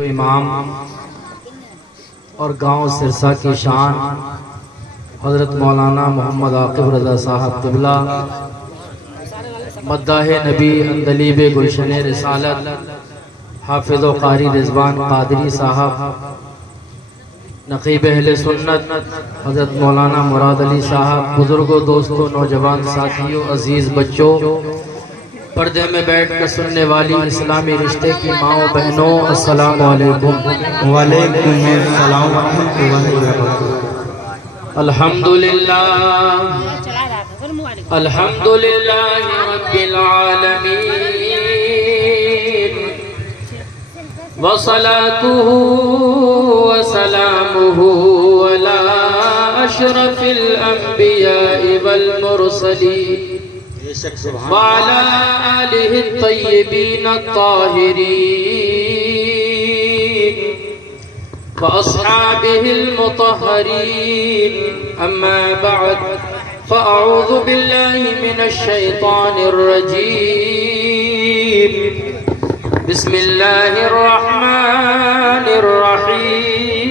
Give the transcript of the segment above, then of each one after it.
امام اور گاؤں سرسا کی شان حضرت مولانا محمد عاقب رضا صاحب قبلہ مداح نبی اندلیب گلشن رسالت حافظ و قاری رضوان قادری صاحب نقیب اہل سنت حضرت مولانا مراد علی صاحب بزرگوں دوستوں نوجوان ساتھیوں عزیز بچوں پردے میں بیٹھ کر سننے والی اسلامی رشتے کی ماں و بہنوں السلام علیکم وعلیکم السلام ورحمۃ اللہ وبرکاتہ۔ الحمدللہ الحمدللہ رب العالمین وصلاته وسلامه على أشرف الأنبياء والمرسلين وعلى آله الطيبين الطاهرين وأصحابه المطهرين أما بعد فأعوذ بالله من الشيطان الرجيم بسم الله الرحمن الرحيم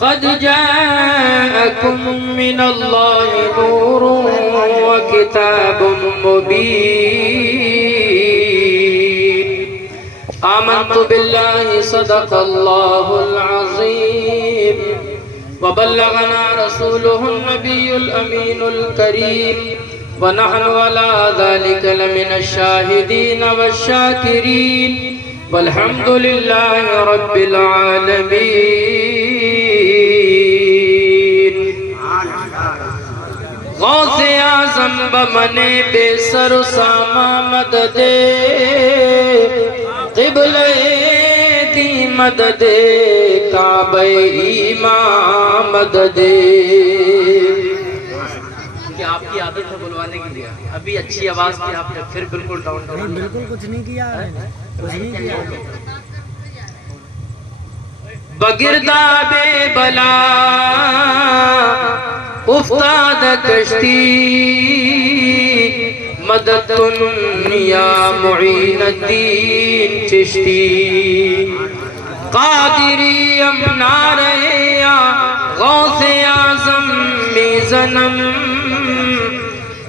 قد جاءكم من الله نور وكتاب مبين آمنت بالله صدق الله العظيم وبلغنا رسوله النبي الأمين الكريم ونحن على ذلك لمن الشاهدين والشاكرين والحمد لله رب العالمين۔ غوث اعظم بمن بے سر ساما مدد قبلہ دی مدد کعبہ ایمان مدد۔ آپ کی عادت ہے بلوانے کے لیے، ابھی اچھی آواز کی آپ نے پھر بالکل ڈاؤن بالکل کچھ نہیں کیا کچھ نہیں کیا۔ بگرداب بلا افتاد کشتی مدد کن یا معین الدین چشتی قادری امنا رہے یا غوث اعظم میزنم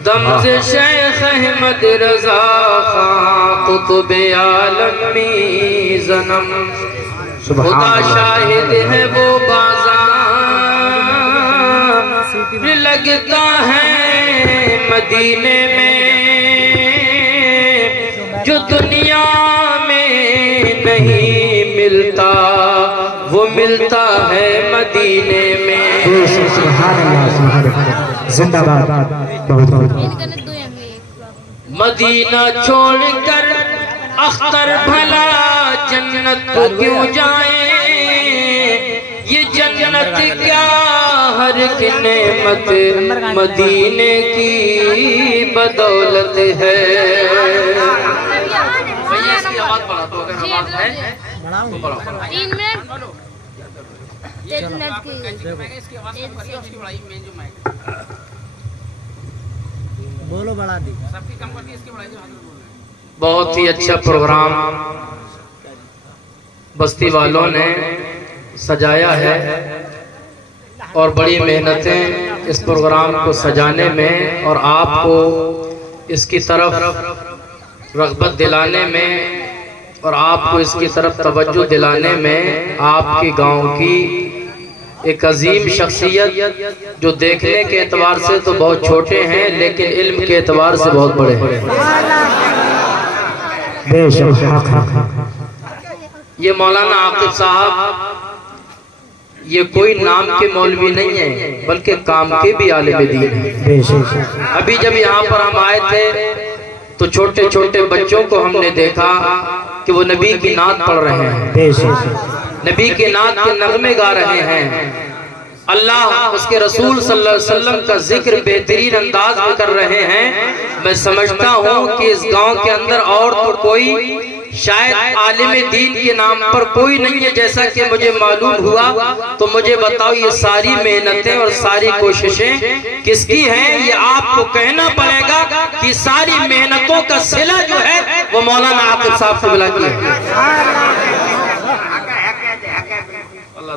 دمز شیخ احمد رضا خان قطب عالم میزنم۔ خدا شاہد ہے وہ بازار لگتا ہے مدینے میں جو دنیا میں نہیں ملتا وہ ملتا ہے مدینے میں۔ سبحان اللہ سبحان اللہ زندہ باد بہت بہت۔ مدینہ چھوڑ کر اختر بھلا جنت کو کیوں جائیں، یہ جنت کیا ہر ایک نعمت مدینے کی بدولت ہے۔ اس کی آواز بڑھا دو اگر آواز ہے تو بڑھا۔ بولو بڑھا دی۔ بہت ہی اچھا پروگرام بستی والوں نے سجایا ہے اور بڑی محنتیں اس پروگرام کو سجانے میں اور آپ کو اس کی طرف رغبت دلانے میں اور آپ کو اس کی طرف توجہ دلانے میں آپ کی گاؤں کی ایک عظیم شخصیت جو دیکھنے کے اعتبار سے تو بہت چھوٹے ہیں لیکن علم کے اعتبار سے بہت بڑے ہیں۔ یہ مولانا عاقب صاحب یہ کوئی نام کے مولوی نہیں ہیں بلکہ کام کے بھی عالم دین ہیں۔ ابھی جب یہاں پر ہم آئے تھے تو چھوٹے چھوٹے بچوں کو ہم نے دیکھا کہ وہ نبی کی نعت پڑھ رہے ہیں، نبی کے نعت کے نغمے گا رہے ہیں، اللہ اس کے رسول صلی اللہ علیہ وسلم کا ذکر بہترین انداز میں کر رہے ہیں۔ میں سمجھتا ہوں کہ اس گاؤں کے اندر اور تو کوئی شاید عالم دین کے نام پر کوئی نہیں ہے جیسا کہ مجھے معلوم ہوا۔ تو مجھے بتاؤ یہ ساری محنتیں اور ساری کوششیں کس کی ہیں؟ یہ آپ کو کہنا پڑے گا کہ ساری محنتوں کا صلہ جو ہے وہ مولانا عاقب صاحب سے ملا کی ہے۔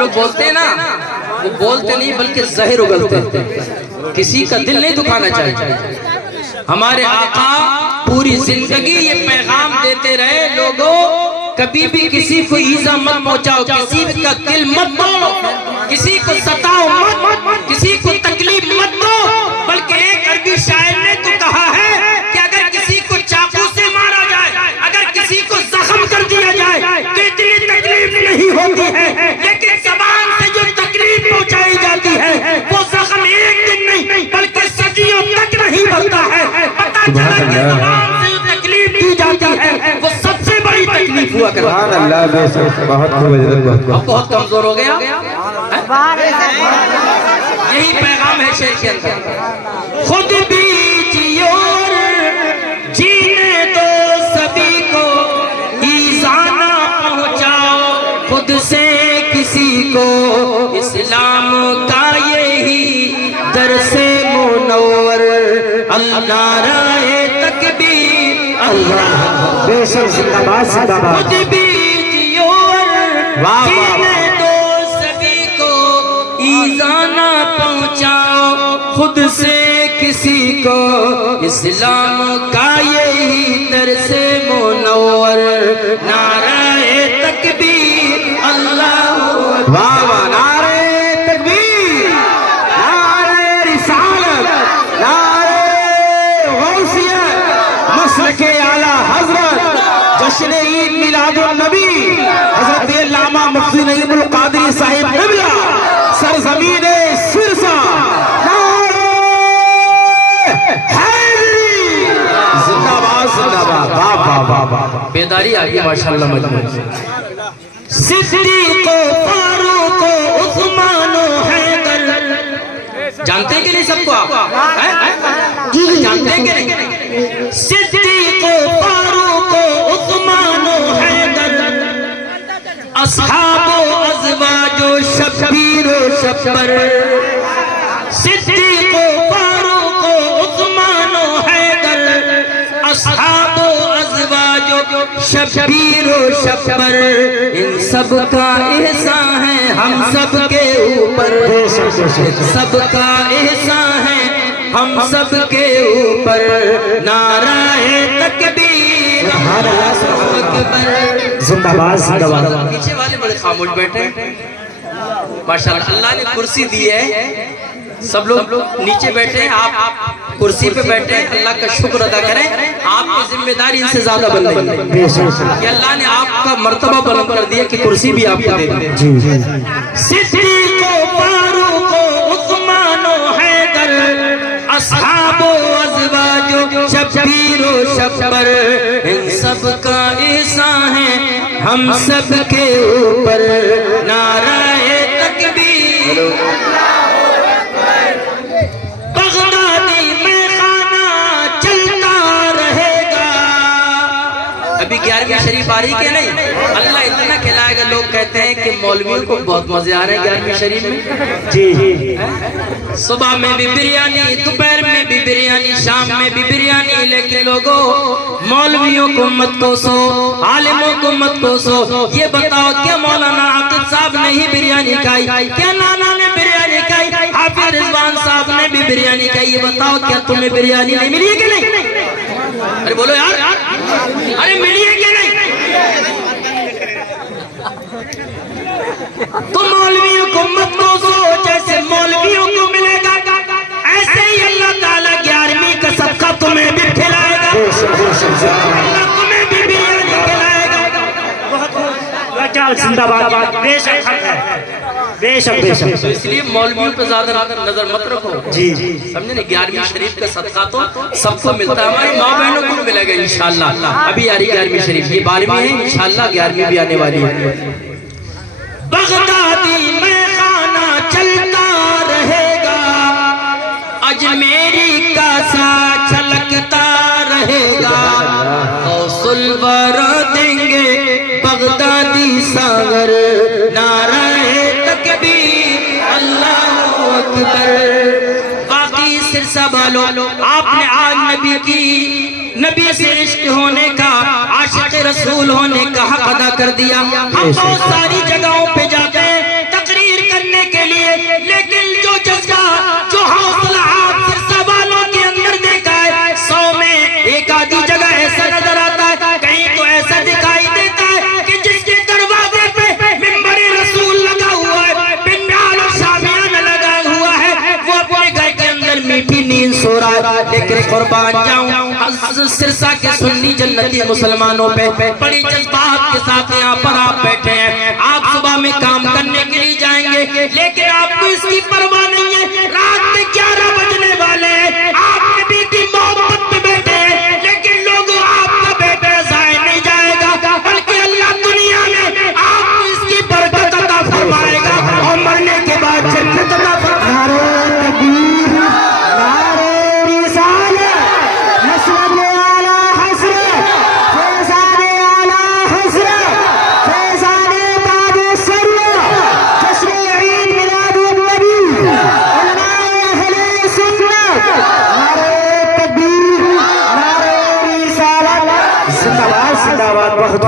لوگ بولتے ہیں نا، وہ بولتے نہیں بلکہ زہر اگلتے ہیں، کسی کا دل نہیں دکھانا چاہیے۔ ہمارے آقا پوری زندگی یہ پیغام دیتے رہے، لوگوں کبھی بھی کسی کو ایذا مت پہنچاؤ، کسی کا دل مت توڑو، کسی کو ستاؤ مت، کسی کو تکلیف مت دو، بلکہ ایک عربی شاعر نے تو کہا ہے کہ اگر کسی کو چاقو سے مارا جائے، اگر کسی کو زخم کر دیا جائے تو اتنی تکلیف نہیں ہوتی ہے، لیکن زبان سے جو تکلیف پہنچائی جاتی ہے وہ زخم ایک دن نہیں بلکہ صدیوں تک نہیں بھرتا ہے۔ پتہ چلا کہ زبان سے جو تکلیف دی جاتی ہے وہ سب سے بڑی تکلیف ہوا کرتی ہے۔ سبحان اللہ، بے شک، بہت خوب حضرت، اب بہت کمزور ہو گیا، یہی پیغام ہے شعر کے اندر۔ خود بھی جیو اور جینے دو سبھی کو، ایذا نہ پہنچاؤ خود سے کسی کو، اسلام کا یہی درس منور، نعرہ تکبیر اللہ، بے شک، زندہ باد، زندہ باد۔ خود بھی جیو اور جینے دو سبھی کو، ایذا نہ پہنچاؤ خود سے کسی کو، اسلام کا یہی درس منور، نعرہ تکبیر اللہ اکبر۔ واہ واہ، نعرہ تکبیر، نعرہ رسالت، نعرہ غوثیت، مسلک اعلیٰ حضرت، جشن عید میلاد النبی حضرت علامہ مفتی نعیم القادری صاحب قبلہ، سرزمین سرسا، نعرہ حیدری، زندہ باد، زندہ باد، واہ واہ واہ واہ۔ بیداری آگئی ماشاءاللہ مجموعہ سے۔ صدیق و فاروق و عثمان و حیدر، جانتے ہیں کہ نہیں سب کو آپ؟ جانتے ہیں کہ نہیں؟ صدیق و فاروق و عثمان و حیدر، اصحاب و ازواج و شبیر و شبر، صدیق و فاروق و عثمان و حیدر، اصحاب و ازواج و شبیر و شبر، ان سب کا احسان ہے ہم سب کے اوپر، سب کا احسان ہے ہم سب کے اوپر، نعرہ تکبیر اللہ اکبر۔ زندہ باد، زندہ باد۔ پیچھے والے بڑے خاموش بیٹھے ہیں، ماشاءاللہ اللہ نے کرسی دی ہے، سب لوگ نیچے بیٹھے ہیں، آپ کرسی پہ بیٹھے ہیں، اللہ کا شکر ادا کریں، آپ کی ذمہ داری ان سے زیادہ بن رہی ہے کہ اللہ نے آپ کا مرتبہ بلند کر دیا کہ کرسی بھی آپ کو دے دیں۔ صدیق و فاروق و عثمان و حیدر، اصحاب و ازواج و شبیر و شبر، ان سب کا احسان ہے ہم سب کے اوپر، نعرہ تکبیر بغدادی میں خانہ چلتا رہے گا۔ ابھی 11ویں شریف آ رہی کہ نہیں؟ اللہ اتنا کھلائے گا، لوگ کہتے ہیں کہ مولویوں کو بہت مزے آ رہے ہیں 11ویں شریف میں۔ جی جی، صبح میں بھی بریانی، دوپہر میں بھی بریانی، شام میں بھی بریانی، لیکن لوگوں مولویوں کو مت کوسو، عالموں کو مت کوسو۔ یہ بتاؤ کیا مولانا عاقب صاحب نے ہی بریانی کھائی؟ کیا نانا نے بریانی کھائی؟ حافظ رضوان صاحب نے بھی بریانی کھائی؟ یہ بتاؤ کیا تمہیں بریانی نہیں ملی ہے کہ نہیں؟ ارے بولو یار، ارے ملی ہے کہ نہیں؟ تو مولویوں کو مت کوسو، جیسے مولویوں کو ملے گا ایسے ہی اللہ تعالیٰ 11ویں کا صدقہ تمہیں بھی کھلائے گا، اللہ تمہیں بھی بریانی کھلائے گا۔ زندہ باد، بے شک حق ہے، بے شک بے شک۔ تو اس لیے مولویوں پہ زیادہ نظر مت رکھو، جی جی، سمجھے نا؟ 11ویں شریف کا صدقہ تو سب کو ملتا ہے، ہماری ماں بہنوں کو ملے گا انشاءاللہ۔ ابھی آ رہی 11ویں شریف، یہ 12ویں ہے، انشاءاللہ 11ویں بھی آنے والی ہے۔ بغدادی میں خانہ چلتا رہے گا، اجمیری کا سا چھلکتا رہے گا، غوث الورا دیں گے بغدادی ساغر، نعرہ تکبیر اللہ اکبر۔ باقی سرسا والو، آپ نے آج نبی سے عشق ہونے کا، عاشق رسول ہونے کا حق ادا کر دیا۔ ہم بہت ساری جگہوں پہ جاتے ہیں، تقریباً لیکن قربان جاؤں سرسا کے سنی جنتی مسلمانوں پہ بڑی جذبات کے ساتھ یہاں پر آپ بیٹھے ہیں. آپ صبح میں کام کرنے کے لیے جائیں گے لیکن آپ کو اس کی پرواہ نہیں ہے. رات میں 11 بجنے والے ہیں, آپ نبی کی محبت میں بیٹھے ہیں, لیکن لوگ آپ کا بیٹا ضائع نہیں جائے گا بلکہ اللہ دنیا میں آپ کو اس کی برکت عطا فرمائے گا اور مرنے کے بعد جنت عطا فرمائے گا.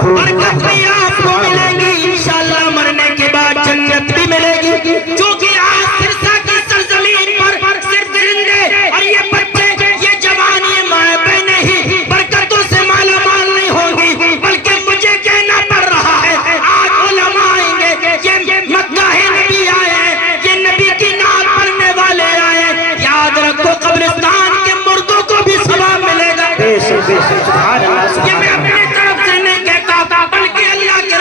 برکت بھی آپ کو ملے گی انشاءاللہ, مرنے کے بعد جنت بھی ملے گی. چونکہ آج سرسا کی سرزمین پر صرف درندے اور یہ بچے, یہ جوان, یہ مائیں بہنیں ہی برکتوں سے مالا مال نہیں ہوں گی, بلکہ مجھے کہنا پڑ رہا ہے آج علماء آئیں گے, یہ مداح نبی آئے ہیں, یہ نبی کی نعت پڑھنے والے آئے ہیں. یاد رکھو قبرستان کے مردوں کو بھی ثواب ملے گا. یہ میں اپنے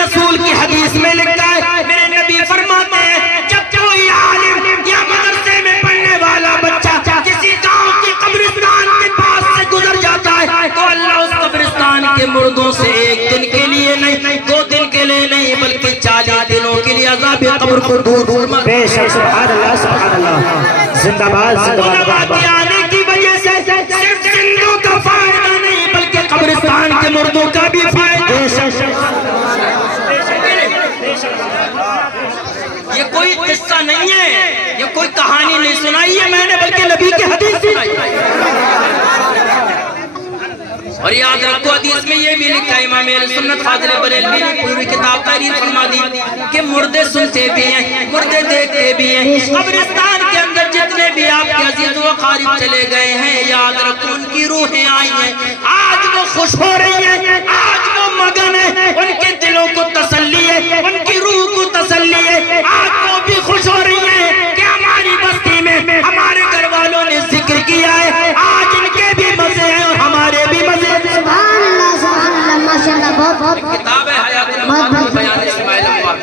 رسول کی حدیث میں لکھا ہے, میرے نبی فرماتے ہیں جب کوئی عالم یا مدرسے میں پڑھنے والا بچہ کسی گاؤں کی قبرستان کے پاس سے گزر جاتا ہے تو اللہ اس قبرستان کے مردوں سے 1 دن کے لیے نہیں, 2 دن کے لیے نہیں, بلکہ 40 دنوں کے لیے عذاب قبر کو دور فرماتا ہے. سبحان اللہ, سبحان اللہ, زندہ باد, زندہ باد. آنے کی وجہ سے صرف زندوں کا فائدہ نہیں بلکہ قبرستان کے مردوں کا بھی فائدہ. یہ کوئی قصہ نہیں ہے, یہ کوئی کہانی نہیں سنائی ہے میں نے, بلکہ نبی کی حدیث سنائی. اور یاد رکھو حدیث میں یہ بھی لکھا ہے, امام اہل سنت فاضل بریلوی نے پوری کتاب تحریر فرما دی کہ مردے سنتے بھی ہیں, مردے دیکھتے بھی ہیں. قبرستان کے اندر جتنے بھی آپ کے عزیز و اقارب چلے گئے ہیں, یاد رکھو ان کی روحیں آئی ہیں, آج وہ خوش ہو رہی ہیں, آج وہ مگن ہیں, ان کے دلوں کو تسلی ہے, ان کی روح کو تسلی ہے. آج وہ بھی خوش ہو رہی ہیں کہ ہماری بستی میں ہمارے گھر والوں نے ذکر کیا ہے, آج ان کے بھی مزے ہیں اور ہمارے بھی مزے ہیں. سبحان اللہ, سبحان اللہ, ماشاءاللہ, بہت کتاب ہے حیات المقام بیان اسماعیل انوار.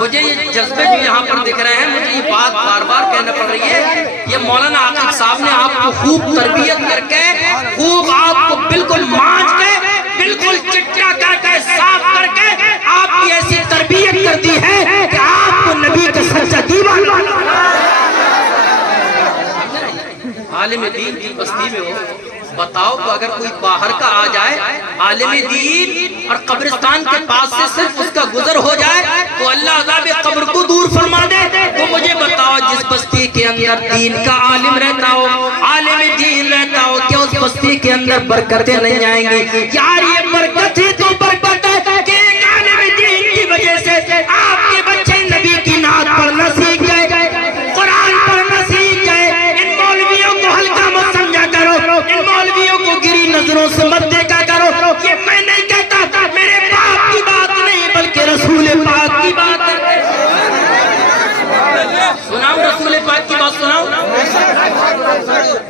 مجھے یہ جذبے جو یہاں پر دکھ رہے ہیں, مجھے یہ بات بار بار کہنا پڑ رہی ہے. یہ مولانا عاقب صاحب نے آپ کو خوب تربیت کر کے, خوب آپ کو بالکل مانچ کے, بالکل چٹا کر کے, صاف کر کے آپ کی ایسی تربیت کر دی ہے کہ آپ کو نبی کا سچا دیوانہ. عالم دین کی بستی میں ہو, بتاؤ تو اگر کوئی باہر کا آ جائے عالم دین اور قبرستان کے پاس سے صرف اس کا گزر ہو جائے تو اللہ عذاب قبر کو دور فرما دے. تو مجھے بتاؤ جس بستی کے اندر دین کا عالم رہتا ہو, عالم دین رہتا ہو, کیا اس بستی کے اندر برکتیں نہیں آئیں گی؟ یار یہ برکت ہی تو برکت ہے کہ ایک عالم دین کی وجہ سے آپ کے بچے نبی کی نعت پڑھنا سیکھ گئے, قرآن پڑھنا سیکھ گئے. ان مولویوں کو ہلکا مت سمجھا کرو, ان مولویوں کو گری نظروں سے مت دیکھا کرو. یہ میں نہیں کہتا, میرے باپ کی بات نہیں بلکہ رسول پاک کی بات ہے. سناؤ رسول پاک کی بات سناؤ.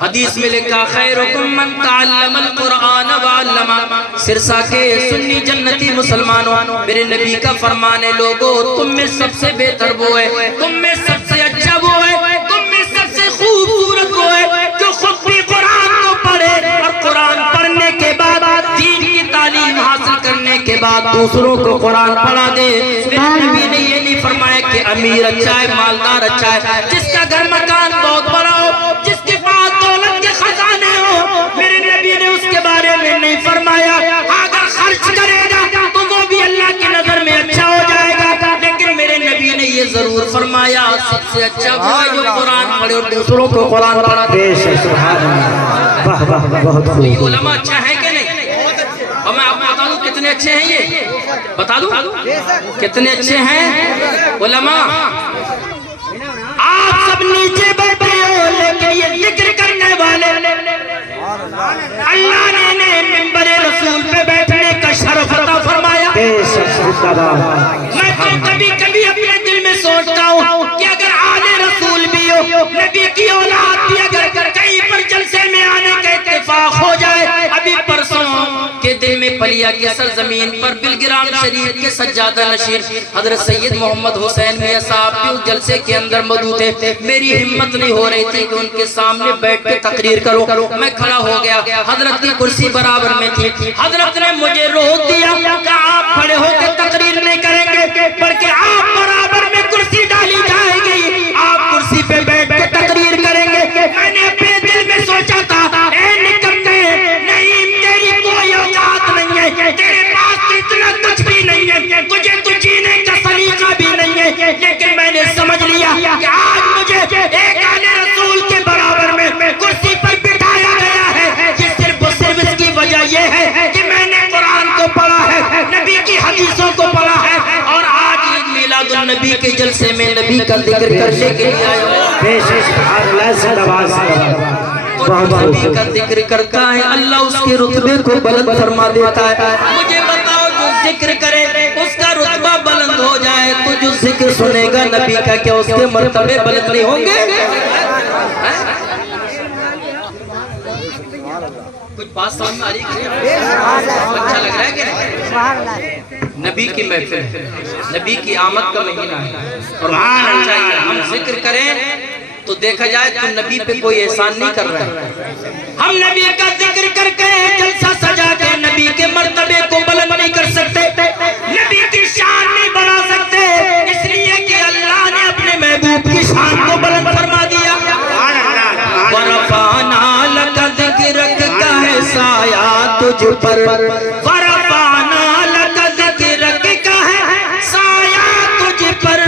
حدیث میں لکھا خیرکم من تعلم القرآن وعلمہ. سرسا کے سنی جنتی مسلمانوں, میرے نبی کا فرمان ہے, لوگوں تم میں سب سے بہتر وہ ہے, تم میں سب سے اچھا وہ ہے, تم میں سب سے خوبصورت وہ ہے جو خود بھی قرآن کو پڑھے اور قرآن پڑھنے کے بعد دین کی تعلیم حاصل کرنے کے بعد دوسروں کو قرآن پڑھا دے. میرے نبی نے یہ نہیں فرمایا کہ امیر اچھا ہے, مالدار اچھا ہے, جس کا گھر مکان بہت بڑا ہو, جس کے پاس دولت کے خزانے ہو. میرے نبی نے اس کے بارے میں نہیں فرمایا. اگر خرچ کرے گا تو وہ بھی اللہ کی نظر میں اچھا ہو جائے گا, لیکن میرے نبی نے یہ ضرور فرمایا سب سے اچھا وہ ہے جو قرآن پڑھے اور دوسروں کو قرآن پڑھا دے. یہ علماء اچھا ہے کہ نہیں؟ اور میں آپ کو بتا دوں کتنے اچھے ہیں, یہ بتا دوں کتنے اچھے ہیں علماء. آپ سب نیچے بیٹھے ہو لیکن یہ ذکر کرنے والے اللہ نے منبر رسول پہ بیٹھنے کا شرف عطا فرمایا. میں تو کبھی کبھی اپنے دل میں سوچتا ہوں کہ اگر آل رسول بھی ہو نبی کی اولاد بھی اگر کہیں پر جلسے میں آنے کا اتفاق ہو جائے، ابھی پرسوں کے دن میں پلیا کے سرزمین پر بلگرام شریف کے سجادہ نشین حضرت سید محمد حسین میاں صاحب بھی اس جلسے کے اندر موجود تھے. میری ہمت نہیں ہو رہی تھی کہ ان کے سامنے بیٹھ کے تقریر کروں. میں کھڑا ہو گیا، حضرت کی کرسی برابر میں تھی. حضرت نے مجھے روک دیا کہ آپ کھڑے ہو کے تقریر نہیں کریں گے، بلکہ آپ برابر میں کرسی ڈالی جائے گی، آپ کرسی پہ بیٹھ کے تقریر کریں گے. میں نے اپنے دل میں سوچا تھا، اے نکمے، نہیں تیری کوئی اوقات نہیں ہے، تیرے پاس اتنا کچھ بھی نہیں ہے، تجھے تو جینے کا سلیقہ بھی نہیں ہے. لیکن میں نے سمجھ لیا کہ آج مجھے ایک آل رسول کے برابر میں کرسی پر بٹھایا گیا ہے. صرف اس کی وجہ یہ ہے کہ میں نے قرآن کو پڑھا ہے، نبی کی حدیثوں کو پڑھا ہے، اور آج عید میلاد النبی کے جلسے میں نبی کا ذکر کرنے کے لیے آیا ہوں. نبی کا ذکر کرتا ہے، اللہ اس کے رتبے کو بلند فرما دیتا ہے. مجھے بتاؤ، جو ذکر کرے اس کا رتبہ بلند ہو جائے تو جو ذکر سنے گا نبی کا، کیا اس کے مرتبے بلند نہیں ہوں گے؟ کچھ بات سمجھ میں آ رہی ہے؟ اچھا لگ رہا ہے کہ نہیں؟ نبی کی محفل ہے، نبی کی آمد کا مہینہ ہے، اور آنا چاہیے. ہم ذکر کریں تو دیکھا جائے تو نبی پہ کوئی احسان نہیں کر رہا ہے. ہم نبی کا ذکر کر کے جلسہ سجا کے نبی کے مرتبے کو بلند نہیں کر سکتے، نبی کی شان نہیں بڑھا سکتے، اس لیے کہ اللہ نے اپنے محبوب کی شان کو بلند فرما دیا. وَرَفَعْنَا لَكَ ذِكْرَكَ کا ہے سایہ تجھ پر، وَرَفَعْنَا لَكَ ذِكْرَكَ کا ہے سایہ تجھ پر.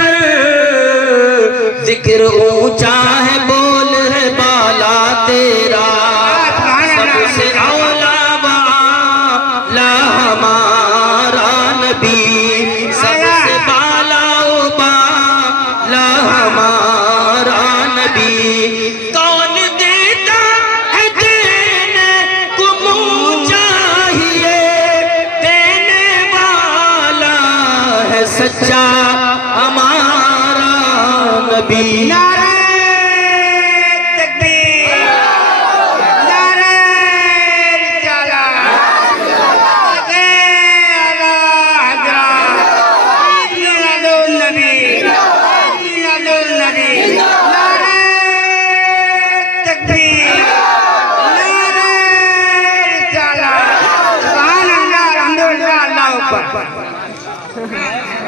ذکر اونچا ہے، بول ہے بالا تیرا، سب سے اولا والا ہمارا نبی، سب سے بالا بالا ہمارا نبی. کون دیتا ہے دینے کو منہ چاہیے، دینے والا ہے سچا ہمارا نبی. نعرہ تکبیر، نعرہ رسالت، اعلی حضرت، میلاد النبی، میلاد النبی. نعرہ تکبیر، نعرہ رسالت، سبحان اللہ، الحمدللہ، اللہ اکبر.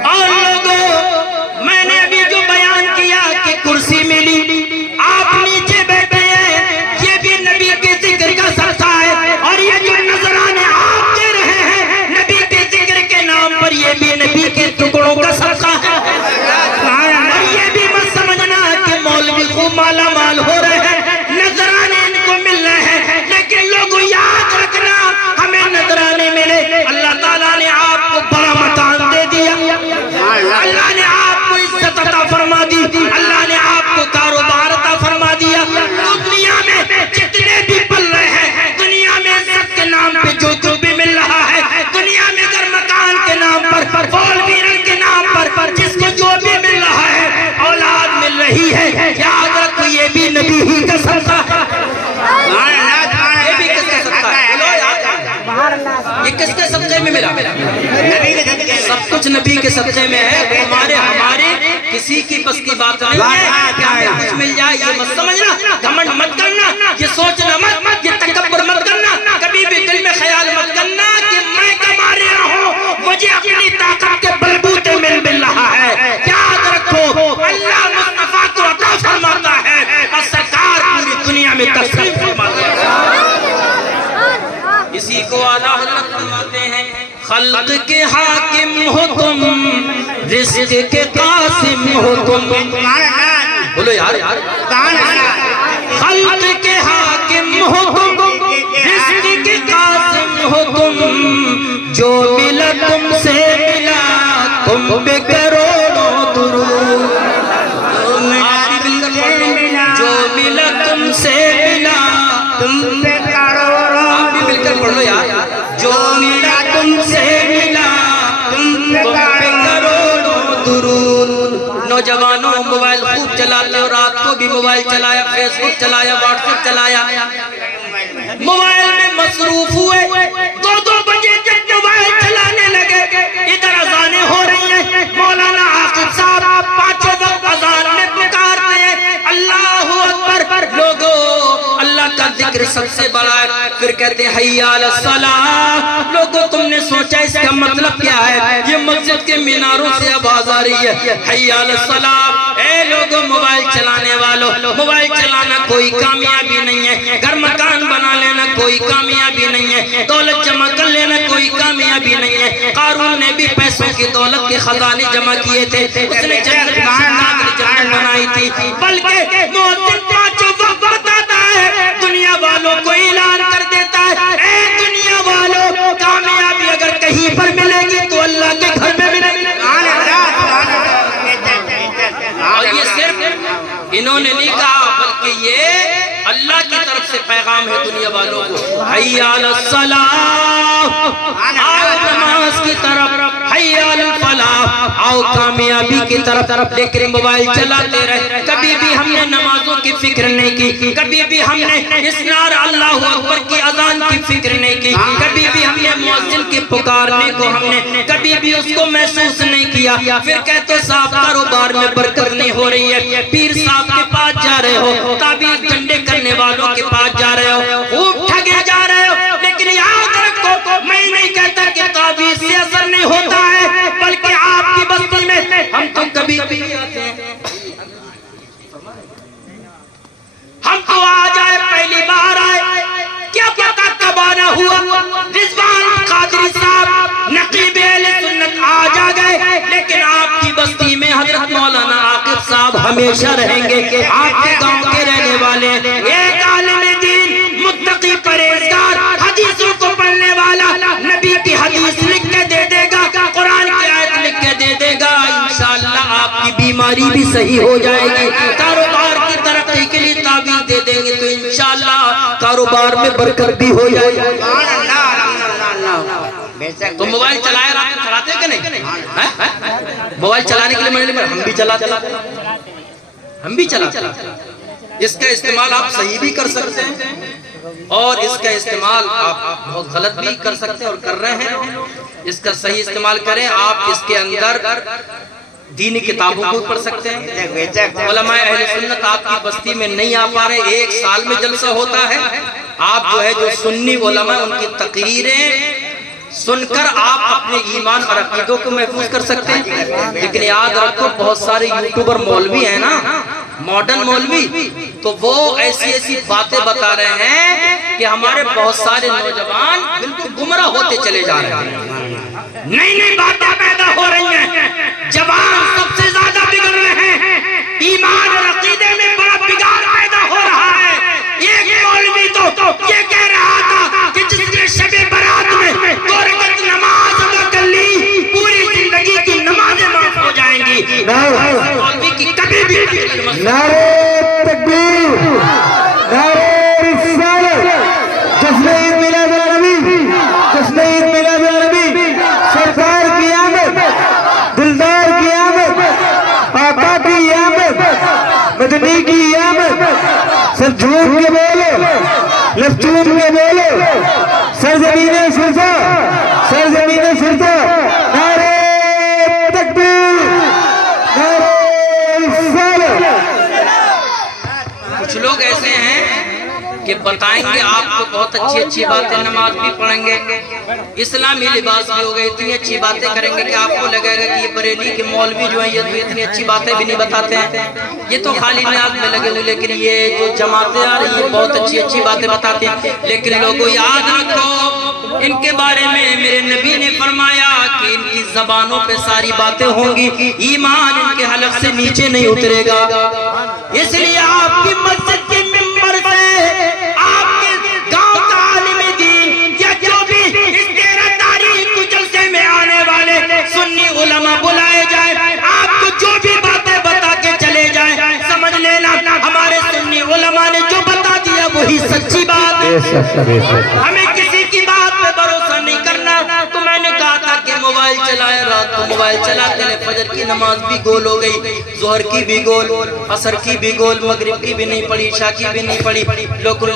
اور لوگوں، میں نے ابھی جو بیان کیا کہ کرسی ملی، آپ نیچے بیٹھے ہیں، یہ بھی نبی کے ذکر کا صدقہ ہے. اور یہ جو نذرانے آپ دے رہے ہیں نبی کے ذکر کے نام پر، یہ بھی نبی کے ٹکڑوں کا صدقہ ہے. اور یہ بھی مت سمجھنا کہ مولوی خوب مالا مال ہو رہے ہیں، نذرانے ان کو مل رہے ہیں، لیکن لوگوں یاد رکھنا، ہمیں نذرانے ملے، اللہ تعالیٰ نے آپ کو بڑا مکان دے دیا، اللہ نے آپ کو عزت عطا فرما دی، اللہ نے آپ کو کاروبار عطا فرما دیا. دنیا میں جتنے بھی پل رہے ہیں، دنیا میں عزت کے نام پہ جو بھی مل رہا ہے، دنیا میں اگر مکان کے نام پر، فول ویرن کے نام پر جس کو جو بھی مل رہا ہے، اولاد مل رہی ہے، یاد رکھو یہ بھی نبی ہی کا صدقہ ہے. یہ بھی کس کا صدقہ ہے؟ یہ کس کے صدقے میں ملا؟ سب کچھ نبی کے صدقے میں ہے. ہمارے کسی کی بس کی بات نہیں ہے کہ ہمیں کچھ مل جائے. یہ مت سمجھنا، گھمنڈ مت کرنا، یہ سوچنا مت، یہ تکبر مت کرنا، کبھی بھی دل میں خیال مت کرنا کہ میں کما رہا ہوں، مجھے اپنی طاقت کے بلبوتے میں مل رہا ہے. یاد رکھو، اللہ مصطفیٰ کو عطا فرماتا ہے اور سرکار پوری دنیا میں تقسیم فرماتا ہے. اسی کو اعلیٰ حضرت فرماتے ہیں، خلق کے حاکم ہو تم، رزق کے قاسم ہو تم. بولو یار، خلق کے حاکم ہو تم، رزق کے قاسم ہو تم، جو ملا تم سے ملا تم پہ کروڑوں درود. آپ بھی مل کر پڑھ لو، جو ملا تم سے ملا تم پہ کروڑوں. آپ بھی مل کر پڑھ لو یار، جو ملا تم سے ملا تم پہ کروڑوں درود. نوجوانوں موبائل خوب چلاتے ہو، رات کو بھی موبائل چلایا، فیس بک چلایا، واٹس ایپ چلایا، موبائل میں مصروف ہوئے، 2 بجے تک موبائل چلانے لگے، ادھر اذانیں ہو رہی ہیں، مولانا عاقب صاحب 5 وقت اذان میں پکارتے ہیں اللہ اکبر، لوگوں اللہ کا ذکر سب سے بڑا ہے، پھر کہتے ہیں حی علی الصلاۃ، لوگوں تم نے سوچا اس کا مطلب کیا ہے؟ یہ مسجد کے میناروں سے آواز آ رہی ہے حی علی الصلاۃ، اے لوگوں موبائل چلانے والوں، موبائل چلانا کوئی کامیابی نہیں ہے، گھر مکان بنا لینا کوئی کامیابی نہیں ہے، دولت جمع کر لینا کوئی کامیابی نہیں ہے۔ قارون نے بھی پیسوں کی دولت کے خزانے جمع کیے تھے، اس نے جنت بنائی تھی، بلکہ مؤذن 5 وقت بتاتا ہے، دنیا والوں کو اعلان کر دیتا ہے، اے دنیا والوں کامیابی اگر کہیں پر ملے گی تو اللہ کے گھر میں ملے گی۔ اور یہ صرف انہوں نے نہیں کہا بلکہ یہ اللہ کی طرف سے پیغام ہے دنیا والوں کو، حی علی الصلاۃ، آؤ نماز کی طرف، حی علی الفلاح، آؤ کامیابی کی طرف۔ لیکن موبائل چلاتے رہے، کبھی بھی ہم نے نمازوں کی فکر نہیں کی، کبھی بھی ہم نے اسنار اللہ اکبر کی اذان کی فکر نہیں کی، کبھی بھی ہم نے مؤذن کے پکارنے کو ہم نے کبھی بھی اس کو محسوس نہیں کیا۔ پھر کہتے صاحب کاروبار میں برکت نہیں ہو رہی ہے، پیر صاحب کے پاس جا رہے ہو، تعبیر ڈنڈے کرنے والوں کے پاس جا رہے ہو، خوب ٹھگے جا رہے ہو، لیکن یاد رکھو میں نہیں کہتا کہ تعبیر سے اثر نہیں ہوتا ہے، بلکہ آپ کی بستی میں ہم تو کبھی بھی آتے ہیں، ہم تو آ جائے پہلی بار آئے، کیا پتا کب آنا ہوا، رضوان قادری صاحب نقیب اہل سنت آج آ گئے، لیکن آپ کی بستی میں حضرت مولانا عاقب صاحب ہمیشہ رہیں گے، آپ کے گاؤں کے رہنے والے، ایک عالم دین متقی پرہیزگار، حدیثوں کو پڑھنے والا، نبی کی حدیث لکھ کے دے دے گا، قرآن کی آیت لکھ کے دے دے گا، انشاءاللہ آپ کی بیماری بھی صحیح ہو جائے گی، کاروبار کی ترقی کے لیے تعبیر دے دیں گے تو انشاءاللہ کاروبار میں برکت بھی ہو جائے گی۔ تو موبائل چلائے رات میں چلاتے ہیں کہ نہیں؟ موبائل چلانے کے لیے ہم بھی چلاتے ہیں، ہم بھی چلاتے ہیں، اس کا استعمال آپ صحیح بھی کر سکتے ہیں اور اس کا استعمال آپ بہت غلط بھی کر سکتے ہیں اور کر رہے ہیں۔ اس کا صحیح استعمال کریں، آپ اس کے اندر دینی کتابوں کو پڑھ سکتے ہیں، علماء اہل سنت آپ کی بستی میں نہیں آ پا رہے، 1 سال میں جلسہ ہوتا ہے، آپ جو ہے جو سنی علماء ان کی تقریریں سن کر آپ اپنے ایمان اور عقیدوں کو محفوظ کر سکتے ہیں۔ لیکن یاد رکھو بہت سارے یوٹیوبر مولوی ہیں نا، ماڈرن مولوی، تو وہ ایسی ایسی باتیں بتا رہے ہیں کہ ہمارے بہت سارے نوجوان بالکل گمراہ ہوتے چلے جا رہے ہیں، نئی نئی باتیں پیدا ہو رہی ہیں، جوان سب سے زیادہ بگڑ رہے ہیں، ایمان اور عقیدے میں بڑا بگاڑ پیدا ہو رہا ہے۔ ایک مولوی تو یہ کہہ رہا تھا کہ جس نے شب برات میں 2 رکعت نماز ادا کر لی پوری زندگی کی نمازیں معاف ہو جائیں گی۔ مولوی کی کبھی بھی نعرہ تکبیر، نعرہ رسالت، جشن عید میلاد النبی، جشن عید میلاد النبی، سرکار کی آمد، دلدار کی آمد، آقا کی آمد، مدنی کی آمد، سب جھوم کے بولو، لب چوم کے بولو، سرزمین سرزا، سرزمین سرزا، نعرہ تکبیر، نعرہ رسالت۔ کچھ لوگ ایسے ہیں کہ بتائیں گے آپ کو بہت اچھی اچھی باتیں، نماز بھی پڑھیں گے، اسلامی لباس بھی ہوگا، اتنی اچھی باتیں کریں گے کہ آپ کو لگے گا کہ یہ بریلی کے مولوی جو ہیں یہ تو اتنی اچھی باتیں بھی نہیں بتاتے ہیں، یہ تو خالی نیاز میں لگے ہوئے، لیکن یہ جو جماعتیں آ رہی ہیں بہت اچھی اچھی باتیں بتاتے ہیں۔ لیکن لوگوں یاد رکھو ان کے بارے میں میرے نبی نے فرمایا کہ ان کی زبانوں پہ ساری باتیں ہوں گی، ایمان ان کے حلق سے نیچے نہیں اترے گا۔ اس لیے آپ کی مسجد کے ممبر سے آپ کے گاؤں کا عالم دین یا جو بھی اس 13 تاریخ کو جلسے میں آنے والے سنی علماء بلائے جائیں، آپ کو جو بھی باتیں بتا کے چلے جائیں، سمجھ لینا ہمارے سنی علماء نے جو بتا دیا وہی سچی بات ہے، ہمیں کسی کی بات پہ بھروسہ نہیں کرنا۔ تو میں نے کہا تھا کہ موبائل چلائے رات کو موبائل چلاتے ہیں، فجر کی نماز بھی گول ہو گئی، ظہر کی بھی گول، عصر کی بھی گول، مغرب کی بھی نہیں پڑی، عشاء کی بھی نہیں پڑی۔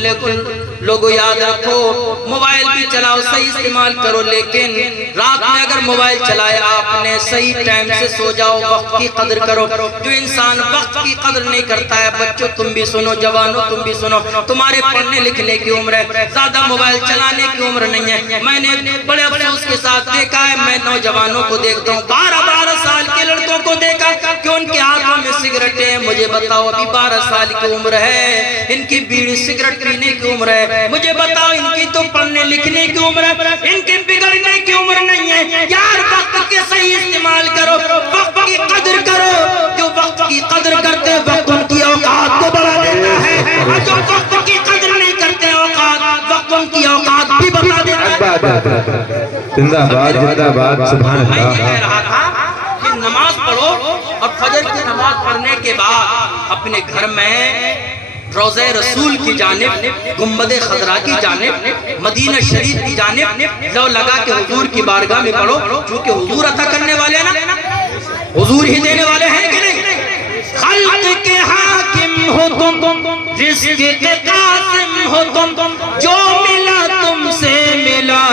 لیکن لوگوں یاد رکھو، موبائل بھی چلاؤ، صحیح استعمال کرو، لیکن رات میں اگر موبائل چلایا آپ نے صحیح ٹائم سے سو جاؤ، وقت کی قدر کرو۔ جو انسان وقت کی قدر نہیں کرتا ہے، بچوں تم بھی سنو، جوانوں تم بھی سنو، تمہارے پڑھنے لکھنے کی عمر ہے، زیادہ موبائل چلانے کی عمر نہیں ہے۔ میں نے بڑے افسوس کے ساتھ دیکھا ہے، میں نوجوانوں کو دیکھتا ہوں، 12 سال کے لڑکوں کو دیکھا کہ ان کے ہاتھوں میں سگریٹیں ہیں۔ مجھے بتاؤ، ابھی 12 سال کی عمر ہے، ان کی بیڑی سگریٹ پینے کی عمر ہے، مجھے بتاؤ ان کی تو پڑھنے لکھنے کی عمر ہے، ان کی بگڑنے کی عمر نہیں ہے۔ یار وقت کے صحیح استعمال کرو، وقت کی قدر کرو۔ جو وقت کی قدر کرتے وقت ان کی اوقات کو بڑھا دیتا ہے، اور جو وقت کی قدر نہیں کرتے اوقات، وقت ان کی اوقات بھی بڑھا دیتا ہے۔ زندہ باد سبحان میں یہ اللہ۔ کہہ رہا تھا کہ نماز پڑھو، اور فجر کی نماز پڑھنے کے بعد اپنے گھر میں روضہ رسول کی جانب، گنبد خضرا کی جانب، مدینہ شریف کی جانب لو لگا کے حضور کی بارگاہ میں پڑھو، چونکہ حضور عطا کرنے والے ہیں نا، حضور ہی دینے والے ہیں کہ نہیں؟ خلق کے حاکم ہو تم، رزق کے قاسم ہو تم، جو ملا تم سے ملا،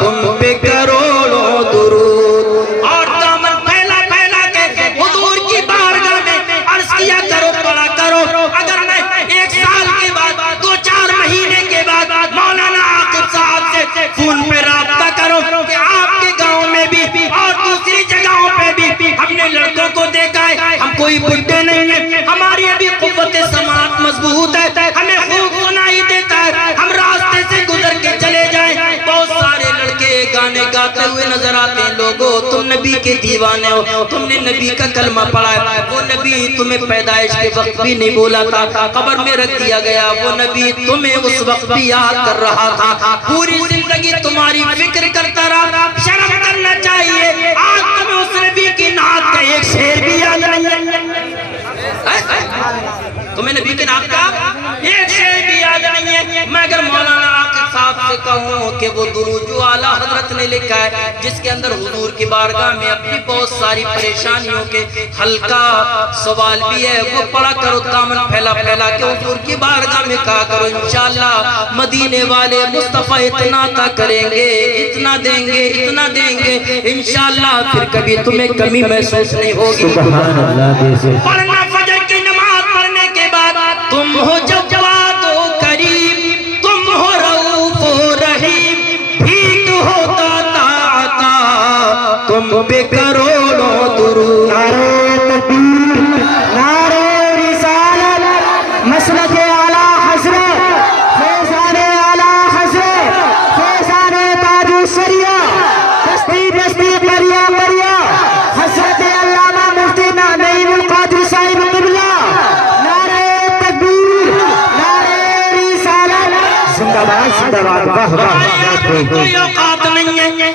تم پہ کروڑوں درود، اور دامن پھیلا پھیلا کے حضور کی بارگاہ میں عرض کیا کرو، پڑھا کرو۔ اگر میں 1 سال کے بعد، 2-4 مہینے کے بعد مولانا عاقب صاحب سے فون پہ رابطہ کرو کہ آپ کے گاؤں میں بھی اور دوسری جگہوں پہ بھی ہم نے لڑکوں کو دیکھا ہے، ہم کوئی بڈھے نہیں ہیں، ہماری ابھی قوت سماعت مضبوط ہے، ہمیں خوب سنائی دیتا ہے، ہم راستے سے گزر کے چلے جائیں، بہت سارے لڑکے گانے گاتے ہوئے نظر آتے ہیں۔ لوگوں، تم نبی کے دیوانے ہو، تم نے نبی کا کلمہ پڑھا ہے، وہ نبی تمہیں پیدائش کے وقت بھی نہیں بولا تھا، قبر میں رکھ دیا گیا، وہ نبی تمہیں اس وقت بھی یاد کر رہا تھا، پوری زندگی تمہاری فکر کرتا رہا۔ شرم کرنا چاہیے، آج تمہیں اس نبی کی نعت کا ایک شعر بھی یاد نہیں ہے، تمہیں نبی کے نعت کا ایک شعر بھی یاد نہیں ہے۔ میں اگر مولانا عاقب صاحب سے کہوں کہ وہ درود جو اعلیٰ حضرت نے لکھا ہے، جس کے اندر حضور کی بارگاہ میں اپنی بہت ساری پریشانیوں کے حل کا سوال بھی ہے، وہ پڑھا کرو، دامن پھیلا پھیلا کے حضور کی بارگاہ میں کہا کرو، انشاءاللہ مدینے والے مصطفیٰ اتنا عطا کریں گے، اتنا دیں گے، اتنا دیں گے، انشاءاللہ پھر کبھی تمہیں کمی محسوس نہیں ہوگی۔ سبحان اللہ۔ پڑھنا فجر کی نماز پڑھنے کے بعد، تم ہو جواد و کریم، تم ہو رؤوف و رحیم، بھیک ہو داتا عطا، تم پہ کروڑوں درود۔ نعرہ تکبیر، نعرہ رسالت، مسلک اعلیٰ حضرت، فیضان اعلیٰ حضرت، فیضان تاج الشریعہ، دستی دستی بریا بریا، حضرت علامہ مفتی نعیم القادری صاحب قبلہ، نعرہ تکبیر، نعرہ رسالت، زندہ باد زندہ باد، واہ واہ۔ کوئی اوقات نہیں ہے،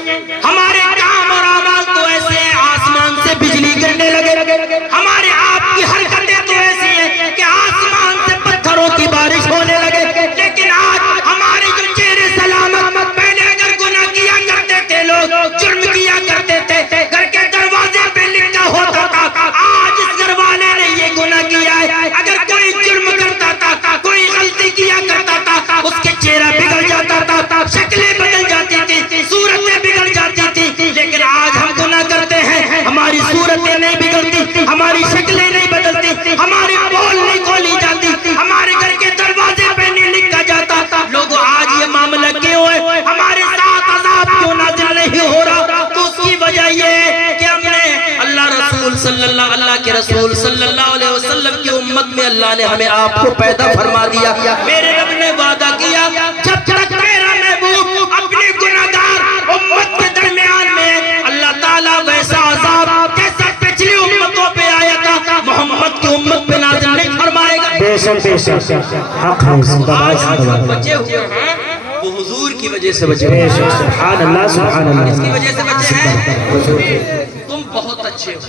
ہمارے کام اور اعمال تو ایسے ہیں آسمان سے بجلی گرنے لگے، ہمارے آپ کی حرکتیں تو ایسی ہیں کہ آسمان سے پتھروں کی بارش ہونے لگے، لیکن آج ہمارے جو چہرے سلامت، پہلے اگر گناہ کیا کرتے تھے لوگ، جرم کیا کرتے تھے، گھر کے دروازے پہ لکھا ہوتا تھا آج اس گھر والے نے یہ گناہ کیا ہے، اگر کوئی جرم کرتا تھا، کوئی غلطی کیا کرتا تھا، اس کے چہرہ بگڑ جاتا تھا، شکلیں بدل جاتی تھی، صورتیں بگڑ جاتی تھی، لیکن آج ہم گناہ کرتے ہیں، ہماری صورتیں نہیں بگڑتی، ہماری شکلیں نہیں بدلتی، ہماری بول نہیں کھولی جاتی، ہمارے گھر کے دروازے پہ نہیں لکھا جاتا۔ لوگوں، آج یہ معاملہ کیوں ہے؟ ہمارے ساتھ عذاب کیوں نازل نہیں ہو رہا؟ تو اس کی وجہ یہ ہے کہ ہم نے اللہ کے رسول صلی اللہ علیہ وسلم کی امت میں اللہ نے ہمیں آپ کو پیدا فرما دیا۔ میرے رب نے وعدہ کیا، جب تک میرا محبوب اپنے گناہگار امت کے درمیان میں، اللہ تعالیٰ ویسا عذاب جیسا پچھلی امتوں پہ آیا تھا محمد کی امت پہ نازل نہیں فرمائے گا۔ بے شک بے شک، حق ہے، زندہ باد آج ہم زندہ جو باد۔ بچے ہوئے ہیں وہ حضور کی وجہ سے بچے بے ہوئے شک، سبحان اللہ سبحان اللہ۔ اس کی وجہ سے بچے ہیں۔ تم بہت اچھے ہو،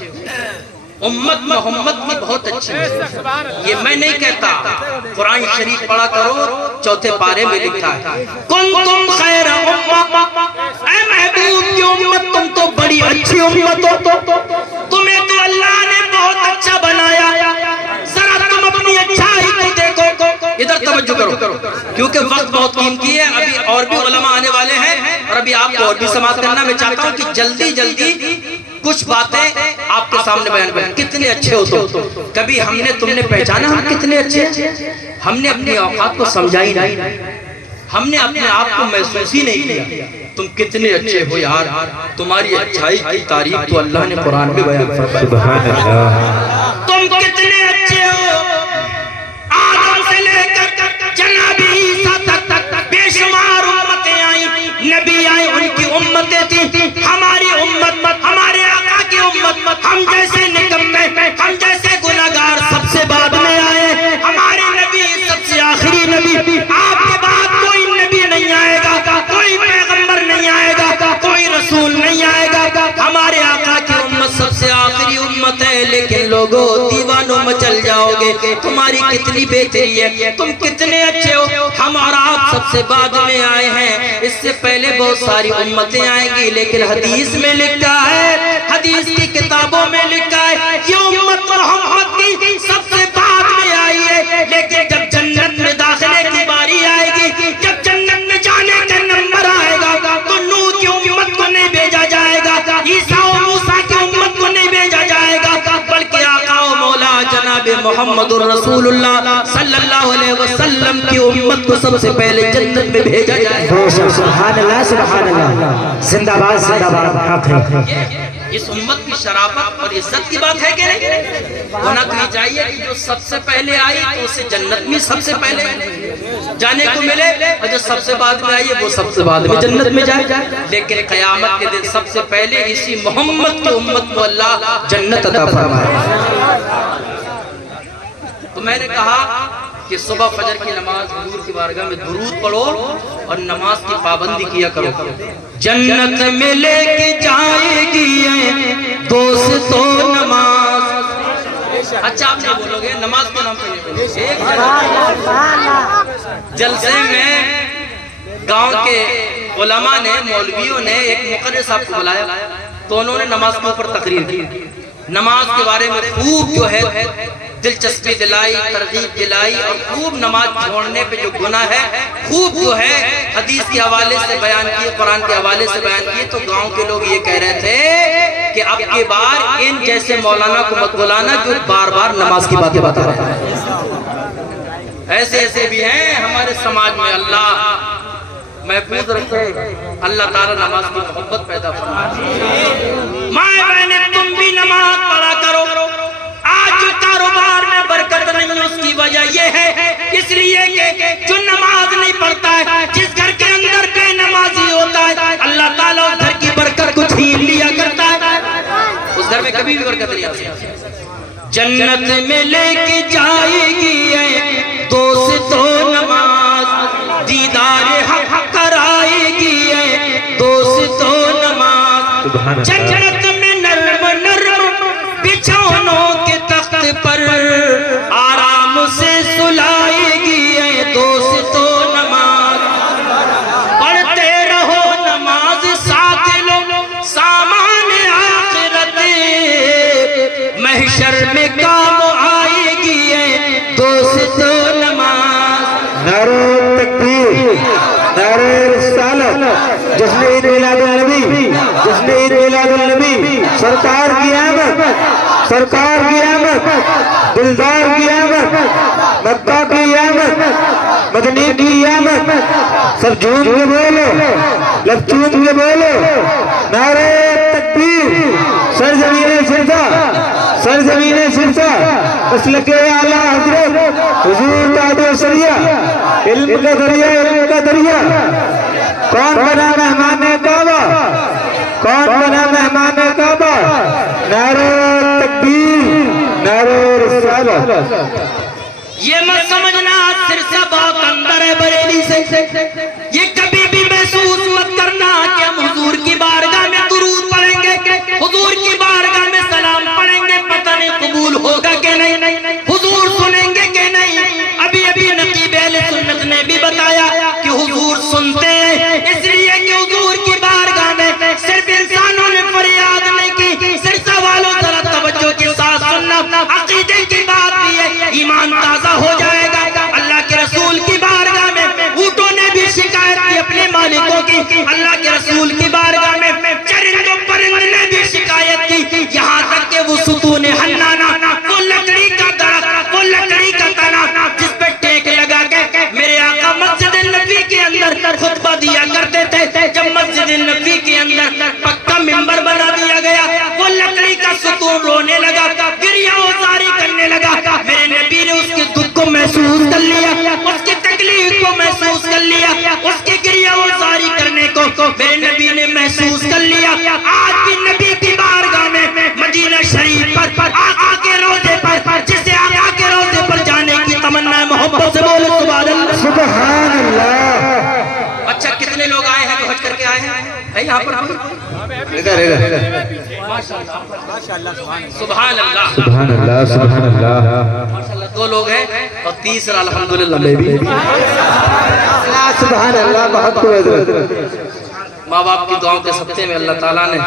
امت محمد کی بہت اچھی ہے، یہ میں نہیں کہتا، قرآن شریف پڑھا کرو، 4 پارے میں لکھا ہے، کنتم خیر امہ، اے محبوب کی امت تم تو بڑی اچھی امت ہو, تمہیں تو اللہ نے بہت اچھا بنایا, ذرا تم اپنی اچھائی کو دیکھو. ادھر توجہ کرو کیونکہ وقت بہت قیمتی ہے, ابھی اور بھی علماء آنے والے ہیں اور ابھی آپ کو اور بھی سماعت کرنا. میں چاہتا ہوں کہ جلدی جلدی کچھ باتیں آپ کے سامنے بیان کریں. کتنے اچھے ہو تم, کبھی ہم نے تم نے پہچانا ہم کتنے اچھے ہیں؟ ہم نے اپنی اوقات کو سمجھا ہی نہیں, ہم نے اپنے آپ کو محسوس ہی نہیں کیا. تم کتنے اچھے ہو یار, تمہاری اچھائی کی تعریف تو اللہ نے قرآن میں بیان فرمائی. سبحان اللہ. تم کتنے اچھے ہو, آدم سے لے کر جناب عیسیٰ تک بے شمار امتیں آئیں, نبی آئے, ان کی امتیں تھیں. ہماری امت, ہمارے آقا کی امت, ہم جیسے نکمے, ہم جیسے گناہگار سب سے بعد میں آئے. ہمارے نبی سب سے آخری نبی, آپ کے بعد کوئی نبی نہیں آئے گا, کوئی پیغمبر نہیں آئے گا, کوئی رسول نہیں آئے گا. ہمارے آقا کی امت سب سے آخری امت ہے, لیکن لوگوں دیوانوں میں چل جاؤ گے. تمہاری کتنی بہتری ہے, تم کتنے اچھے ہو. ہم اور آپ سب سے بعد میں آئے ہیں, اس سے پہلے بہت ساری امتیں آئیں گی, لیکن حدیث میں لکھا ہے, حدیث کی کتابوں میں لکھا ہے, یہ امت محمد کی سب سے بعد میں آئی ہے. لیکن جب جنت میں داخلے کی باری آئے گی, جب جنت میں جانے کا نمبر آئے گا, تو نوح کی امت کو نہیں بھیجا جائے گا, عیسیٰ و موسیٰ کی امت کو نہیں بھیجا جائے گا, بلکہ آقا و مولا جناب محمد رسول اللہ صلی اللہ علیہ وسلم کی امت کو سب سے پہلے جنت میں بھیجا جائے گا. سبحان اللہ, سبحان اللہ. زندہ باد, زندہ باد. حق ہے. اس امت کی شرافت اور عزت کی بات ہے کہ نہیں؟ ہونا تو یہ چاہیے کہ جو سب سے پہلے آئی تو اسے جنت میں سب سے پہلے جانے کو ملے, اور جو سب سے بعد میں آئی وہ سب سے بعد میں جنت میں جائے. لیکن قیامت کے دن سب سے پہلے اسی محمد کی امت کو اللہ جنت عطا فرمائے. تو میں نے کہا کہ صبح فجر کی نماز حضور کی بارگاہ میں درود پڑھو اور نماز کی پابندی کیا کرو. جنت میں لے کے جائے گی دوستو نماز. اچھا آپ نہیں بولو گے, نماز کے نام پہ نہیں بولو. جلسے میں گاؤں کے علماء نے, مولویوں نے ایک مقرر صاحب کو بلایا, تو انہوں نے نماز کے اوپر تقریر کی. نماز کے بارے میں خوب جو ہے دلچسپی دلائی, ترغیب دلائی, اور خوب نماز چھوڑنے پہ جو گناہ ہے خوب جو ہے حدیث کے حوالے سے بیان کیے, قرآن کے حوالے سے بیان کیے. تو گاؤں کے لوگ یہ کہہ رہے تھے کہ اب کی بار ان جیسے مولانا کو مت بلانا جو بار بار نماز کی باتیں بتا رہا ہے. ایسے ایسے بھی ہیں ہمارے سماج میں, اللہ محفوظ رکھے, اللہ تعالیٰ نماز کی محبت پیدا فرمائے. مائیں بہنیں تم بھی نماز پڑھا کرو. آج جو کاروبار میں برکت نہیں ہے اس کی وجہ یہ ہے, اس لیے کہ جو نماز نہیں پڑھتا ہے, جس گھر کے اندر بے نمازی ہوتا ہے, اللہ تعالیٰ اس گھر کی برکت کو چھین لیا کرتا ہے, اس گھر میں کبھی بھی برکت نہیں آتی. جنت میں لے کے جائے گی دوستو نماز, دیدار حق کرائے گی دوستو نماز. جنت میں نرم نرم بچھونوں کے تخت پر آرام سے سلائے گی دوستو نماز. پڑھتے رہو نماز ساتھ لو سامان آخرت, محشر میں کام آئے گی دوستو نماز. نعرہ تکبیر, نعرہ رسالت, جشن عید میلاد النبی, جشن عید میلاد النبی. سرکار کی آمد, سرکار کی آمد, دلدار کی آمد, مکہ کی آمد, مدنی کی آمد. سب جھوم کے بولو, لب چوم کے بولو. نعرہ تکبیر. سرزمین سرسا, سرزمین سرسا, مسلک اعلیٰ حضرت حضور تاج و سریہ, علم کا دریا, علم کا دریا. کون بنا مہمان کعبہ, کون بنا مہمان کعبہ. نعرہ تکبیر, نعرہ رسالت. یہ مت سمجھنا سرسا بہت اندر ہے بریلی سے, یہ کبھی بھی محسوس مت کرنا کہ ہم حضور کی بارگاہ میں درود پڑھیں گے, حضور کی بارگاہ میں سلام پڑھیں گے, پتہ نہیں قبول ہوگا کہ نہیں, حضور سنیں گے کہ نہیں. ابھی ابھی نقیب اہل سنت نے بھی بتایا کہ حضور سنتے ہیں, اس لیے کہ حضور کی بارگاہ میں صرف انسانوں نے اللہ کے رسول کی بارگاہ میں چرند و پرند نے بھی شکایت کی، یہاں تک کہ وہ ستون حنانہ، وہ لکڑی کا درخت، وہ لکڑی کا تنا جس پہ ٹیک لگا کے میرے آقا مسجد نبی کے اندر خطبہ دیا کرتے تھے، جب مسجد نبی کے اندر پکا ممبر بنا دیا گیا، وہ لکڑی کا ستون رونے لگا، گریہ وزاری کرنے لگا، میرے نبی نے اس کے دکھ کو محسوس کر لیا، اس کی تکلیف کو محسوس کر لیا، اس کی گریہ وزاری کرنے کو میرے نبی نے محسوس کر لیا۔ آج بھی نبی کی بارگاہ میں مدینہ شریف پر آقا کے روضے پر جسے آقا کے روضے پر جانے کی تمنا ہے، محبت سے بولے سبحان اللہ۔ سبحان اللہ۔ اچھا کتنے لوگ آئے ہیں جو حج کر کے آئے ہیں؟ ہے یہاں پر ادھر سبحان اللہ، سبحان اللہ، سبحان اللہ، ماشاءاللہ 2 لوگ ہیں اور تیسرا الحمدللہ میں بھی۔ سبحان اللہ، بہت خوب۔ ماں باپ کی دعاؤں کے صدقے میں اللہ تعالیٰ نے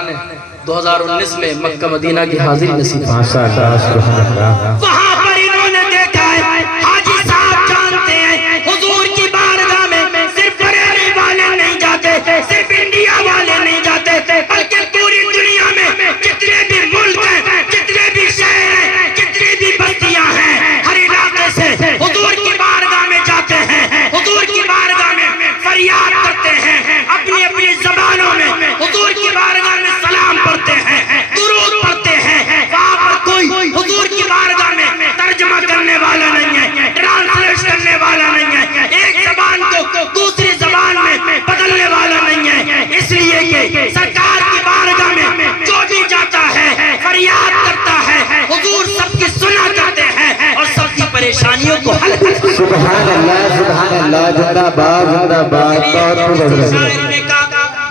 2019 میں مکہ مدینہ کی حاضری نصیب کی۔ ماشاء اللہ، سبحان اللہ۔ وہاں پر انہوں نے دیکھا ہے، حاجی صاحب جانتے ہیں حضور کی بارگاہ میں صرف بریلی والے نہیں جاتے، صرف انڈیا والے نہیں جاتے، بلکہ پوری دنیا میں جتنے بھی ملک ہیں، جتنے بھی شہر ہیں، جتنی بھی بستیاں ہیں، ہر علاقے سے حضور کی بارگاہ میں جاتے ہیں، حضور کی بارگاہ میں فریاد کرتے ہیں، اپنی اپنی زبانوں میں حضور کی بارگاہ میں سلام پڑھتے ہیں، درود پڑھتے ہیں۔ وہاں پر کوئی حضور کی بارگاہ میں ترجمہ کرنے والا نہیں ہے، ٹرانسلیٹ کرنے والا نہیں ہے، ایک زبان کو دوسری زبان میں بدلنے والا نہیں ہے، اس لیے کہ سرکار کی بارگاہ میں جو بھی جاتا ہے فریاد کرتا ہے، حضور سب کی سنا کرتے ہیں اور سب کی پریشانیوں کو حل کرتے ہیں۔ سبحان اللہ، سبحان اللہ، زندہ باد، زندہ باد، بہت خوب۔ شاعر نے کہا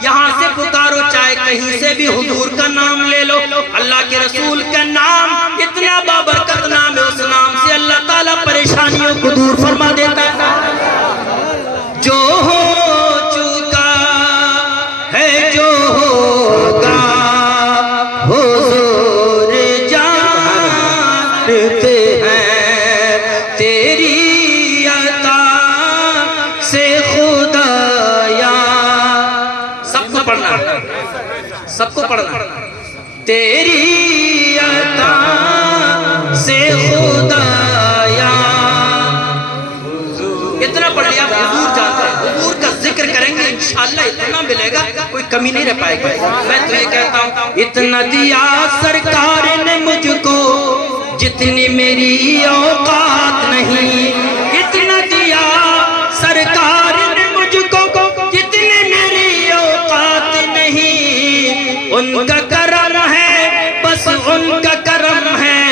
یہاں سے پکارو چاہے کہیں سے بھی حضور کا نام لے لو، اللہ کے رسول کا نام اتنا بابرکت نام ہے، اس نام سے اللہ تعالیٰ پریشانیوں کو دور فرما دیتا ہے۔ جو ہو چکا ہے جو ہوگا حضور جانتے ہیں، تیری عطا سے خدایا، سب کو پڑھنا، سب کو پڑھنا، تیری عطا سے خدایا، اتنا پڑھ لیا حضور جانتا ہے، حضور کا ذکر کریں گے انشاءاللہ اتنا ملے گا کوئی کمی نہیں رہ پائے گا۔ میں تو یہ کہتا ہوں اتنا دیا سرکار نے مجھ کو جتنی میری اوقات نہیں، اتنا دیا سرکار نے مجھ کو جتنی میری اوقات نہیں، ان کا کرم ہے بس ان کا کرم ہے،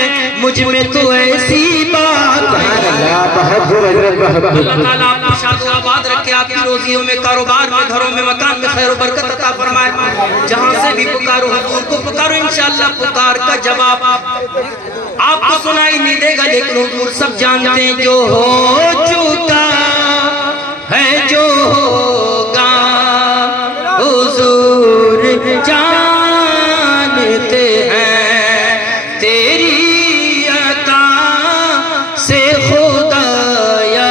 مجھ میں تو ایسی بات ہے۔ اللہ تعالیٰ آپ کو شاد و آباد رکھے، آپ کی روزیوں میں، کاروبار میں، گھروں میں، مکان میں خیر و برکت عطا فرمائے، جہاں سے بھی پکارو حضور کو پکارو، انشاءاللہ پکار کا جواب آپ کو سنائی نہیں دے گا، لیکن حضور سب جانتے ہیں جو ہو چکا ہے جو ہوگا حضور جانتے ہیں، تیری عطا سے خدایا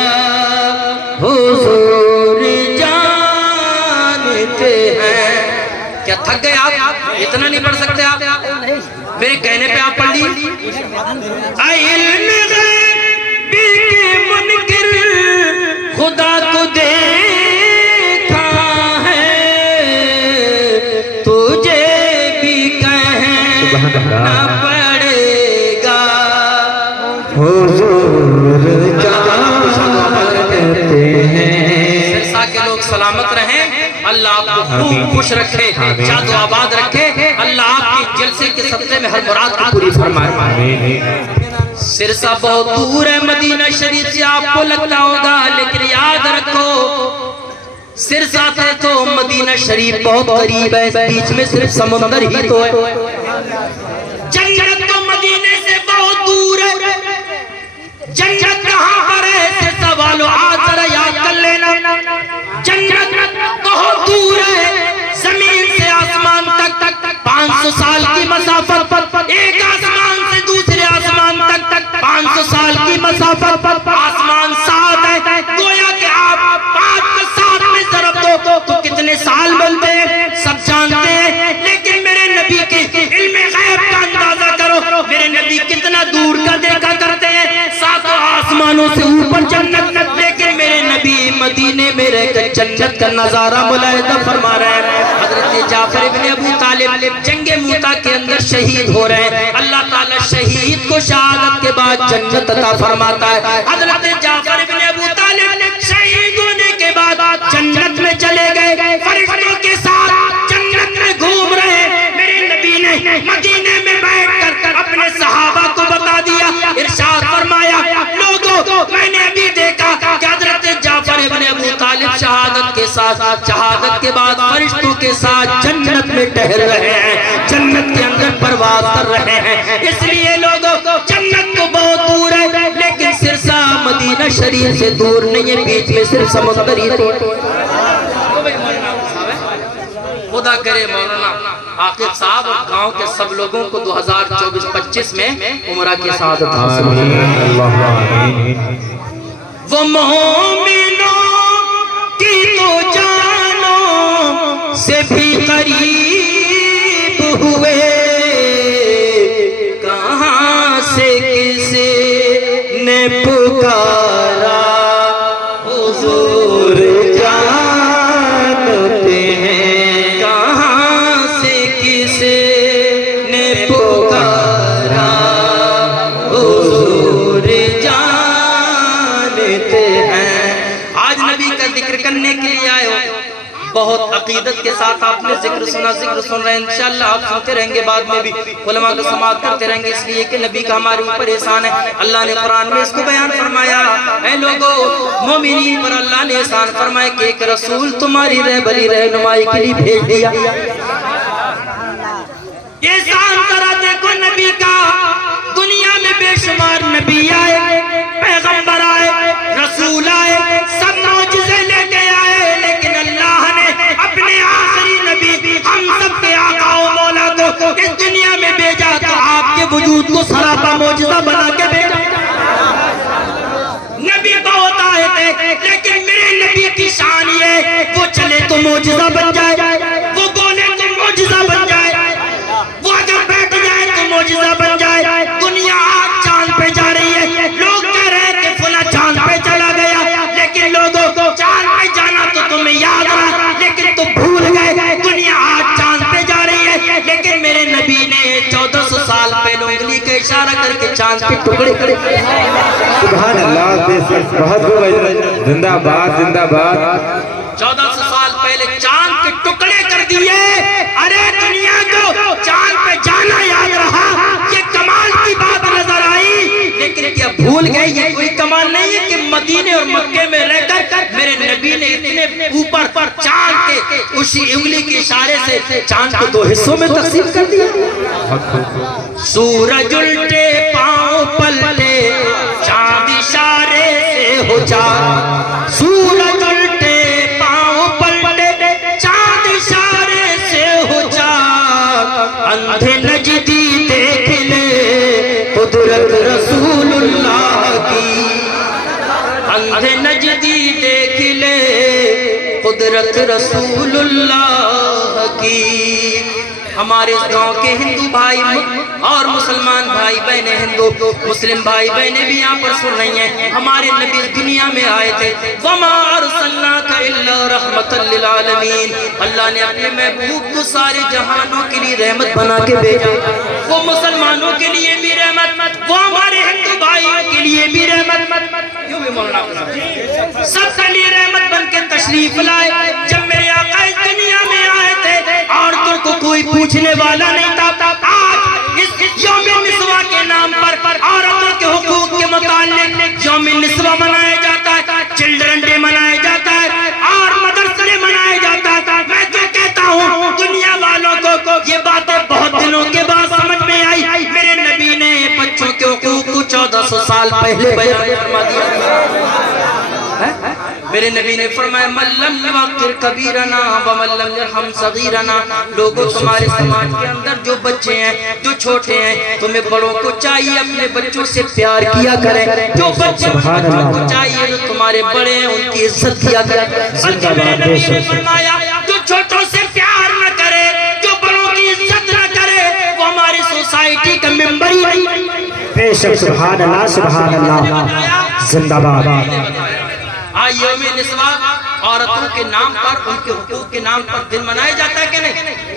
حضور جانتے ہیں۔ کیا تھک گئے آپ؟ اتنا نہیں پڑھ سکتے آپ؟ میرے کہنے پہ آپ پڑھ لیجیے۔ علم غیب کے منکر خدا کو دیکھا ہے، تجھے بھی کہنا پڑے گا حضور جانتے ہیں۔ سرسا کے لوگ سلامت رہیں، اللہ آپ کو خوب خوش رکھے، شاد و آباد رکھے، اللہ آپ کی جلسے کے صدقے میں ہر مراد کو پوری فرمائے۔ سرسا بہت دور ہے مدینہ شریف سے، آپ کو لگتا ہوگا، لیکن یاد رکھو سرسا سے تو مدینہ شریف بہت قریب ہے، بیچ میں صرف سمندر ہی تو ہے۔ جنت تو مدینے سے بہت دور ہے، جنت کہاں پر ہے سے سوالو آج ذرا یاد کر لینا۔ جنت بہت دور ہے، زمین سے آسمان تک 500 سال کی مسافت پر، ایک آسمان سے دوسرے آسمان تک 500 سال کی مسافت پر، آسمان 7 ہے، گویا کہ آپ 5 کو 7 میں ضرب دو تو کتنے سال جنت کا نظارہ ملاحظہ فرما رہے ہیں. حضرت جعفر ابن ابو طالب جنگ موتا کے اندر شہید ہو رہے ہیں. اللہ تعالیٰ شہید کو شہادت کے بعد جنت عطا فرماتا ہے. حضرت جعفر ابن ابو طالب شہید ہونے کے بعد جنت میں چلے گئے, فرشتوں کے ساتھ جنت میں گھوم رہے ہیں. میرے نبی نے مدینے میں بیٹھ کر اپنے صحابہ کو بتا دیا, ارشاد فرمایا, لوگوں میں نے ابھی دیکھا کہ حضرت جعفر ابن ابو طالب شہادت کے ساتھ, شہادت کے بعد فرشتوں کے ساتھ جنت میں ٹہل رہے ہیں, جنت کے اندر پرواز کر رہے ہیں. اس لیے لوگوں جنت تو بہت دور ہے, لیکن سرسا مدینہ شریف سے دور نہیں ہے, بیچ میں صرف سمندر ہی ہے. خدا کرے مولانا عاقب صاحب اور گاؤں کے سب لوگوں کو 2024-25 میں عمرہ کی سعادت حاصل ہو. وہ مومنوں کی تو جانوں سے بھی قریب ہوئے, کہاں سے کسی نے پکارا حضور جانتے ہیں, کہاں سے کسی نے پکارا حضور جانتے ہیں. آج نبی کا ذکر کرنے کے لیے آئے ہو, بہت عقیدت کے ساتھ آپ نے ذکر سنا, ذکر سن رہے ہیں. انشاءاللہ آپ سنتے رہیں گے, بعد میں بھی علماء کو سماعت کرتے رہیں گے, اس لیے کہ نبی کا ہمارے اوپر احسان ہے. اللہ نے قرآن میں اس کو بیان فرمایا, اے لوگوں مومنین پر اللہ نے احسان فرمایا کہ ایک رسول تمہاری رہبری رہنمائی کے لیے بھیج دیا. احسان ذرا دیکھو نبی کا, دنیا میں بے شمار نبی آئے, پیغمبر آئے, رسول آئے, سب معجزے لے کے آئے, لیکن اللہ نے اپنے آخری نبی ہم سب کے آقا و مولا کو اس دنیا میں بھیجا تو آپ کے وجود کو سراپا معجزہ بنا کے بھیجا. نبی بہت آئے تھے, لیکن میرے نبی کی شان یہ, وہ چلے تو معجزہ بن جائے, وہ بولے تو معجزہ بن جائے, وہ اگر بیٹھ جائے تو معجزہ بن جائے. دنیا آج چاند پہ جا رہی ہے, لوگ کہہ رہے ہیں کہ فلاں چاند پہ چلا گیا, لیکن لوگوں چاند پہ جانا تو تمہیں یاد رہا, لیکن تم بھول گئے. دنیا آج چاند پہ جا رہی ہے, لیکن میرے نبی نے 1400 سال پہلے انگلی کا اشارہ کر کے چاند پہ ٹکڑے کرے. سبحان اللہ, بہت خوب, زندہ باد, زندہ باد. 1400 سال پہلے چاند کے ٹکڑے کر دیے. ارے دنیا کو چاند پہ جانا یاد رہا, یہ کمال کی بات نظر آئی, لیکن کیا بھول گئے یہ کوئی کمال نہیں ہے کہ مدینے اور مکے میں رہ کر میرے نبی نے اتنے اوپر چاند کے اسی انگلی کے اشارے سے چاند کو 2 حصوں میں تقسیم کر دیا. سورج الٹے پاؤں پلٹے, چاند اشارے سے ہو چاند, سورج الٹے پاؤں پلٹے, چاند اشارے سے ہو چاند, اندھے نجدی دیکھ لے قدرت رسول اللہ کی, اندھے نجدی دیکھ لے قدرت رسول اللہ کی. ہمارے اس گاؤں کے ہندو بھائی اور مسلمان بھائی بہنیں, ہندو مسلم بھائی بہنیں بھی یہاں پر سن رہی ہیں. ہمارے نبی دنیا میں آئے تھے, وَمَا أَرْسَلْنَاكَ إِلَّا رَحْمَةً لِلْعَالَمِينَ, اللہ نے اپنے محبوب کو سارے جہانوں کے لیے رحمت بنا کے بھیجا. وہ مسلمانوں کے لیے بھی رحمت, وہ ہمارے ہندو بھائیوں کے لیے بھی رحمت, کیوں بھی مولانا سب کے لیے رحمت بن کے تشریف لائے. جب میرے آقا اس دنیا میں آئے تھے, عورتوں کو کوئی پوچھنے والا نہیں تھا. آج اس یوم نسواں کے نام پر عورتوں کے حقوق کے متعلق یوم نسواں منایا جاتا ہے, چلڈرن ڈے منایا جاتا ہے, اور مدرس ڈے منایا جاتا ہے. میں تو کہتا ہوں دنیا والوں کو یہ باتیں بہت دنوں کے بعد سمجھ میں آئی. میرے نبی نے بچوں کے حقوق کو 1400 سال پہلے بیان فرما دیا. میرے نبی نے فرمایا من لم یوقر کبیرنا ومن لم یرحم صغیرنا. لوگوں تمہارے سماج کے اندر جو بچے ہیں, جو چھوٹے ہیں, تمہیں بڑوں کو چاہیے اپنے بچوں سے پیار کیا کریں. جو بچے بچوں کو چاہیے جو تمہارے بڑے ہیں ان کی عزت کیا کریں. بلکہ میرے نبی نے فرمایا جو چھوٹوں سے پیار نہ کرے, جو بڑوں کی عزت نہ کرے, وہ ہماری سوسائٹی کا ممبر ہی نہیں. بے شک, سبحان اللہ, سبحان اللہ, زندہ باد. یوم نسواں عورتوں کے نام پر، ان کے حقوق کے نام پر دن منایا جاتا ہے کہ نہیں؟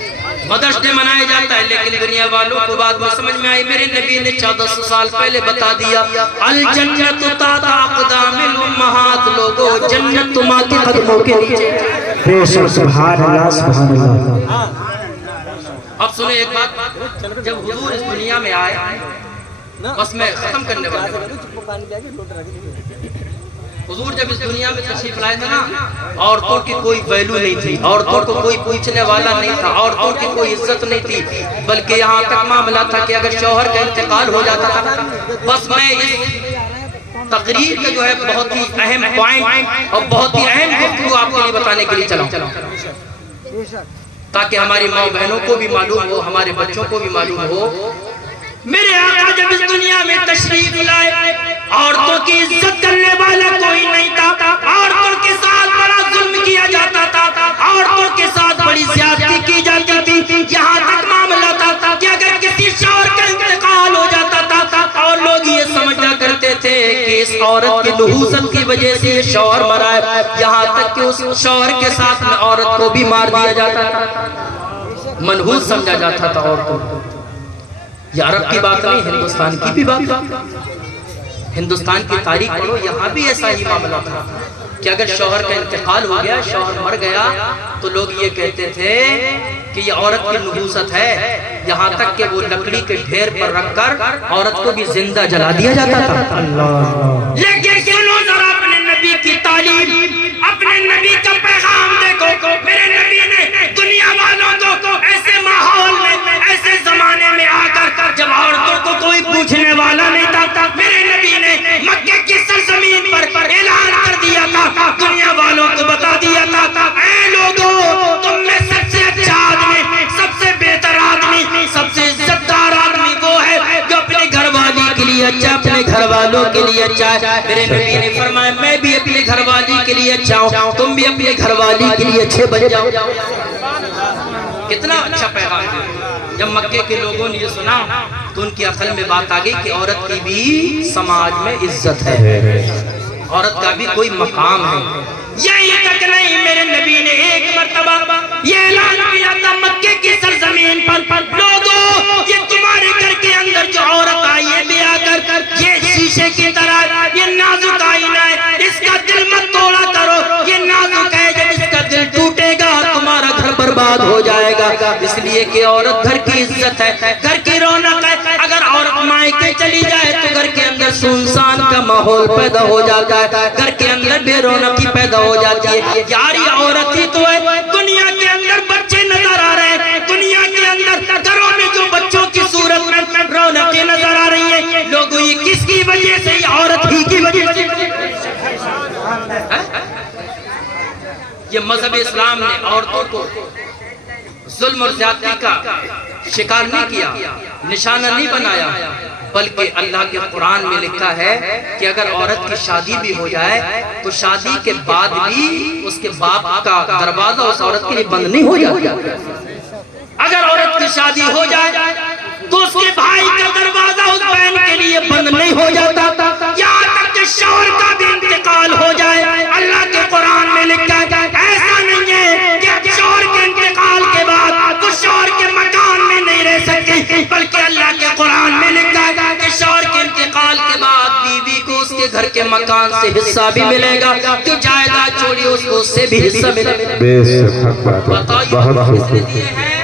مدرس ڈے منایا جاتا ہے، لیکن دنیا والوں کو بعد میں سمجھ میں آئی، میرے نبی نے 1400 سال پہلے بتا دیا، الجنت تحت اقدام الامہات، لوگوں جنت تمہارے کے قدموں کے نیچے۔ بے شک، سبحان اللہ سبحان اللہ۔ اب سنیں ایک بات، جب حضور اس دنیا میں آئے، بس میں ختم کرنے والا ہوں، حضور جب اس دنیا میں تشریف لائے تھے نا، عورتوں کی کوئی ویلو نہیں تھی، عورتوں کو کوئی پوچھنے والا نہیں تھا، عورتوں کی کوئی عزت نہیں تھی، بلکہ یہاں تک معاملہ تھا کہ اگر شوہر کا انتقال ہو جاتا تھا، بس میں اس تقریر کا جو ہے بہت ہی اہم پوائنٹ اور بہت ہی اہم گفتگو آپ کے لیے بتانے کے لیے چلا ہوں، تاکہ ہماری ماں بہنوں کو بھی معلوم ہو، ہمارے بچوں کو بھی معلوم ہو۔ میرے آقا جب اس دنیا میں تشریف لائے، عورتوں کی عزت کرنے والا کوئی نہیں تھا، عورتوں کے ساتھ بڑا ظلم کیا جاتا تھا، عورتوں کے ساتھ بڑی زیادتی کی جاتی تھی، یہاں تک معاملہ تھا کہ اگر کسی شوہر کا انتقال ہو جاتا تھا اور لوگ یہ سمجھا کرتے تھے کہ اس عورت کی نحوست کی وجہ سے یہ شوہر مرا ہے، یہاں تک کہ اس شوہر کے ساتھ میں عورت کو بھی مار دیا جاتا تھا، منحوس سمجھا جاتا تھا عورتوں کو۔ یہ عرب کی بات نہیں، ہندوستان کی بھی بات ہے، ہندوستان کی تاریخ پڑھو، یہاں بھی ایسا ہی معاملہ تھا کہ اگر شوہر کا انتقال ہو گیا، شوہر مر گیا، تو لوگ یہ کہتے تھے کہ یہ عورت کی نحوست ہے، یہاں تک کہ وہ لکڑی کے ڈھیر پر رکھ کر عورت کو بھی زندہ جلا دیا جاتا تھا۔ لیکن سنو ذرا اپنے نبی کی تعلیم، اپنے نبی کا پیغام دیکھو، میرے نبی نے دنیا والوں کو ایسے ماحول میں، ایسے زمانے میں آ کر جب عورتوں کو کوئی پوچھنے والا نہیں تھا، میرے نبی نے مکے کی سرزمین پر اعلان کر دیا تھا، دنیا والوں کو بتا دیا تھا، اے لوگوں، تم میں سب سے اچھا آدمی، سب سے بہتر آدمی، سب سے عزت دار آدمی وہ ہے جو اپنے گھر والی کے لیے اچھا، اپنے گھر والوں کے لیے اچھا ہے۔ میرے نبی نے فرمایا میں بھی اپنے گھر والی کے لیے اچھا ہوں، تم بھی اپنے گھر والی کے لیے اچھے بن جاؤ۔ کتنا اچھا پیغام ہے۔ جب مکے کے لوگوں نے یہ سنا تو ان کی عقل میں بات آ گئی کہ عورت کی بھی سماج میں عزت ہے، عورت کا بھی کوئی مقام ہے۔ یہی تک نہیں، میرے نبی نے ایک مرتبہ یہ اعلان کیا تھا مکے کی سرزمین پر، لوگوں یہ تمہارے گھر کے اندر جو عورت آئی ہے بھی آ کر یہ شیشے کی طرح یہ نازک آئینہ ہے، اس کا دل مت توڑا کرو، یہ نازک ہے، جب اس کا دل ٹوٹے گا تمہارا گھر برباد ہو جائے گا، اس لیے کہ عورت گھر کی عزت ہے، گھر کی رونق ہے۔ اگر عورت مائکے چلی جائے تو گھر کے اندر سنسان کا ماحول پیدا ہو جاتا ہے، گھر کے اندر بے رونقی پیدا ہو جاتی ہے۔ یار یہ عورت ہی تو ہے، دنیا کے اندر بچے نظر آ رہے ہیں، دنیا کے اندر گھروں میں جو بچوں کی صورت میں رونقیں نظر آ رہی ہیں، لوگوں یہ کس کی وجہ سے؟ یہ عورت ہی کی وجہ سے۔ یہ مذہب اسلام نے عورتوں کو ظلم اور زیادتی کا شکار نہیں کیا، نشانہ نہیں بنایا، بلکہ اللہ کے قرآن میں لکھا ہے کہ اگر عورت کی شادی بھی ہو جائے تو شادی کے بعد بھی اس کے باپ کا دروازہ اس عورت کے لیے بند نہیں ہو جاتا۔ اگر عورت کی شادی ہو جائے تو اس کے بھائی کا دروازہ اس بہن کے لیے بند نہیں ہو جاتا، یہاں تک کہ شوہر کا بھی انتقال ہو جائے، اللہ کے قرآن میں لکھا ہے ایسا نہیں ہے کہ شوہر کے انتقال کے بعد وہ شوہر کے مکان میں نہیں رہ سکتی، بلکہ اللہ کے قرآن میں لکھا ہے کہ شوہر کے انتقال کے بعد بیوی کو اس کے گھر کے مکان سے حصہ بھی ملے گا، جو جائیداد چھوڑی اس کو اس سے بھی حصہ ملے گا۔ بتائیے کس نے دیے ہیں؟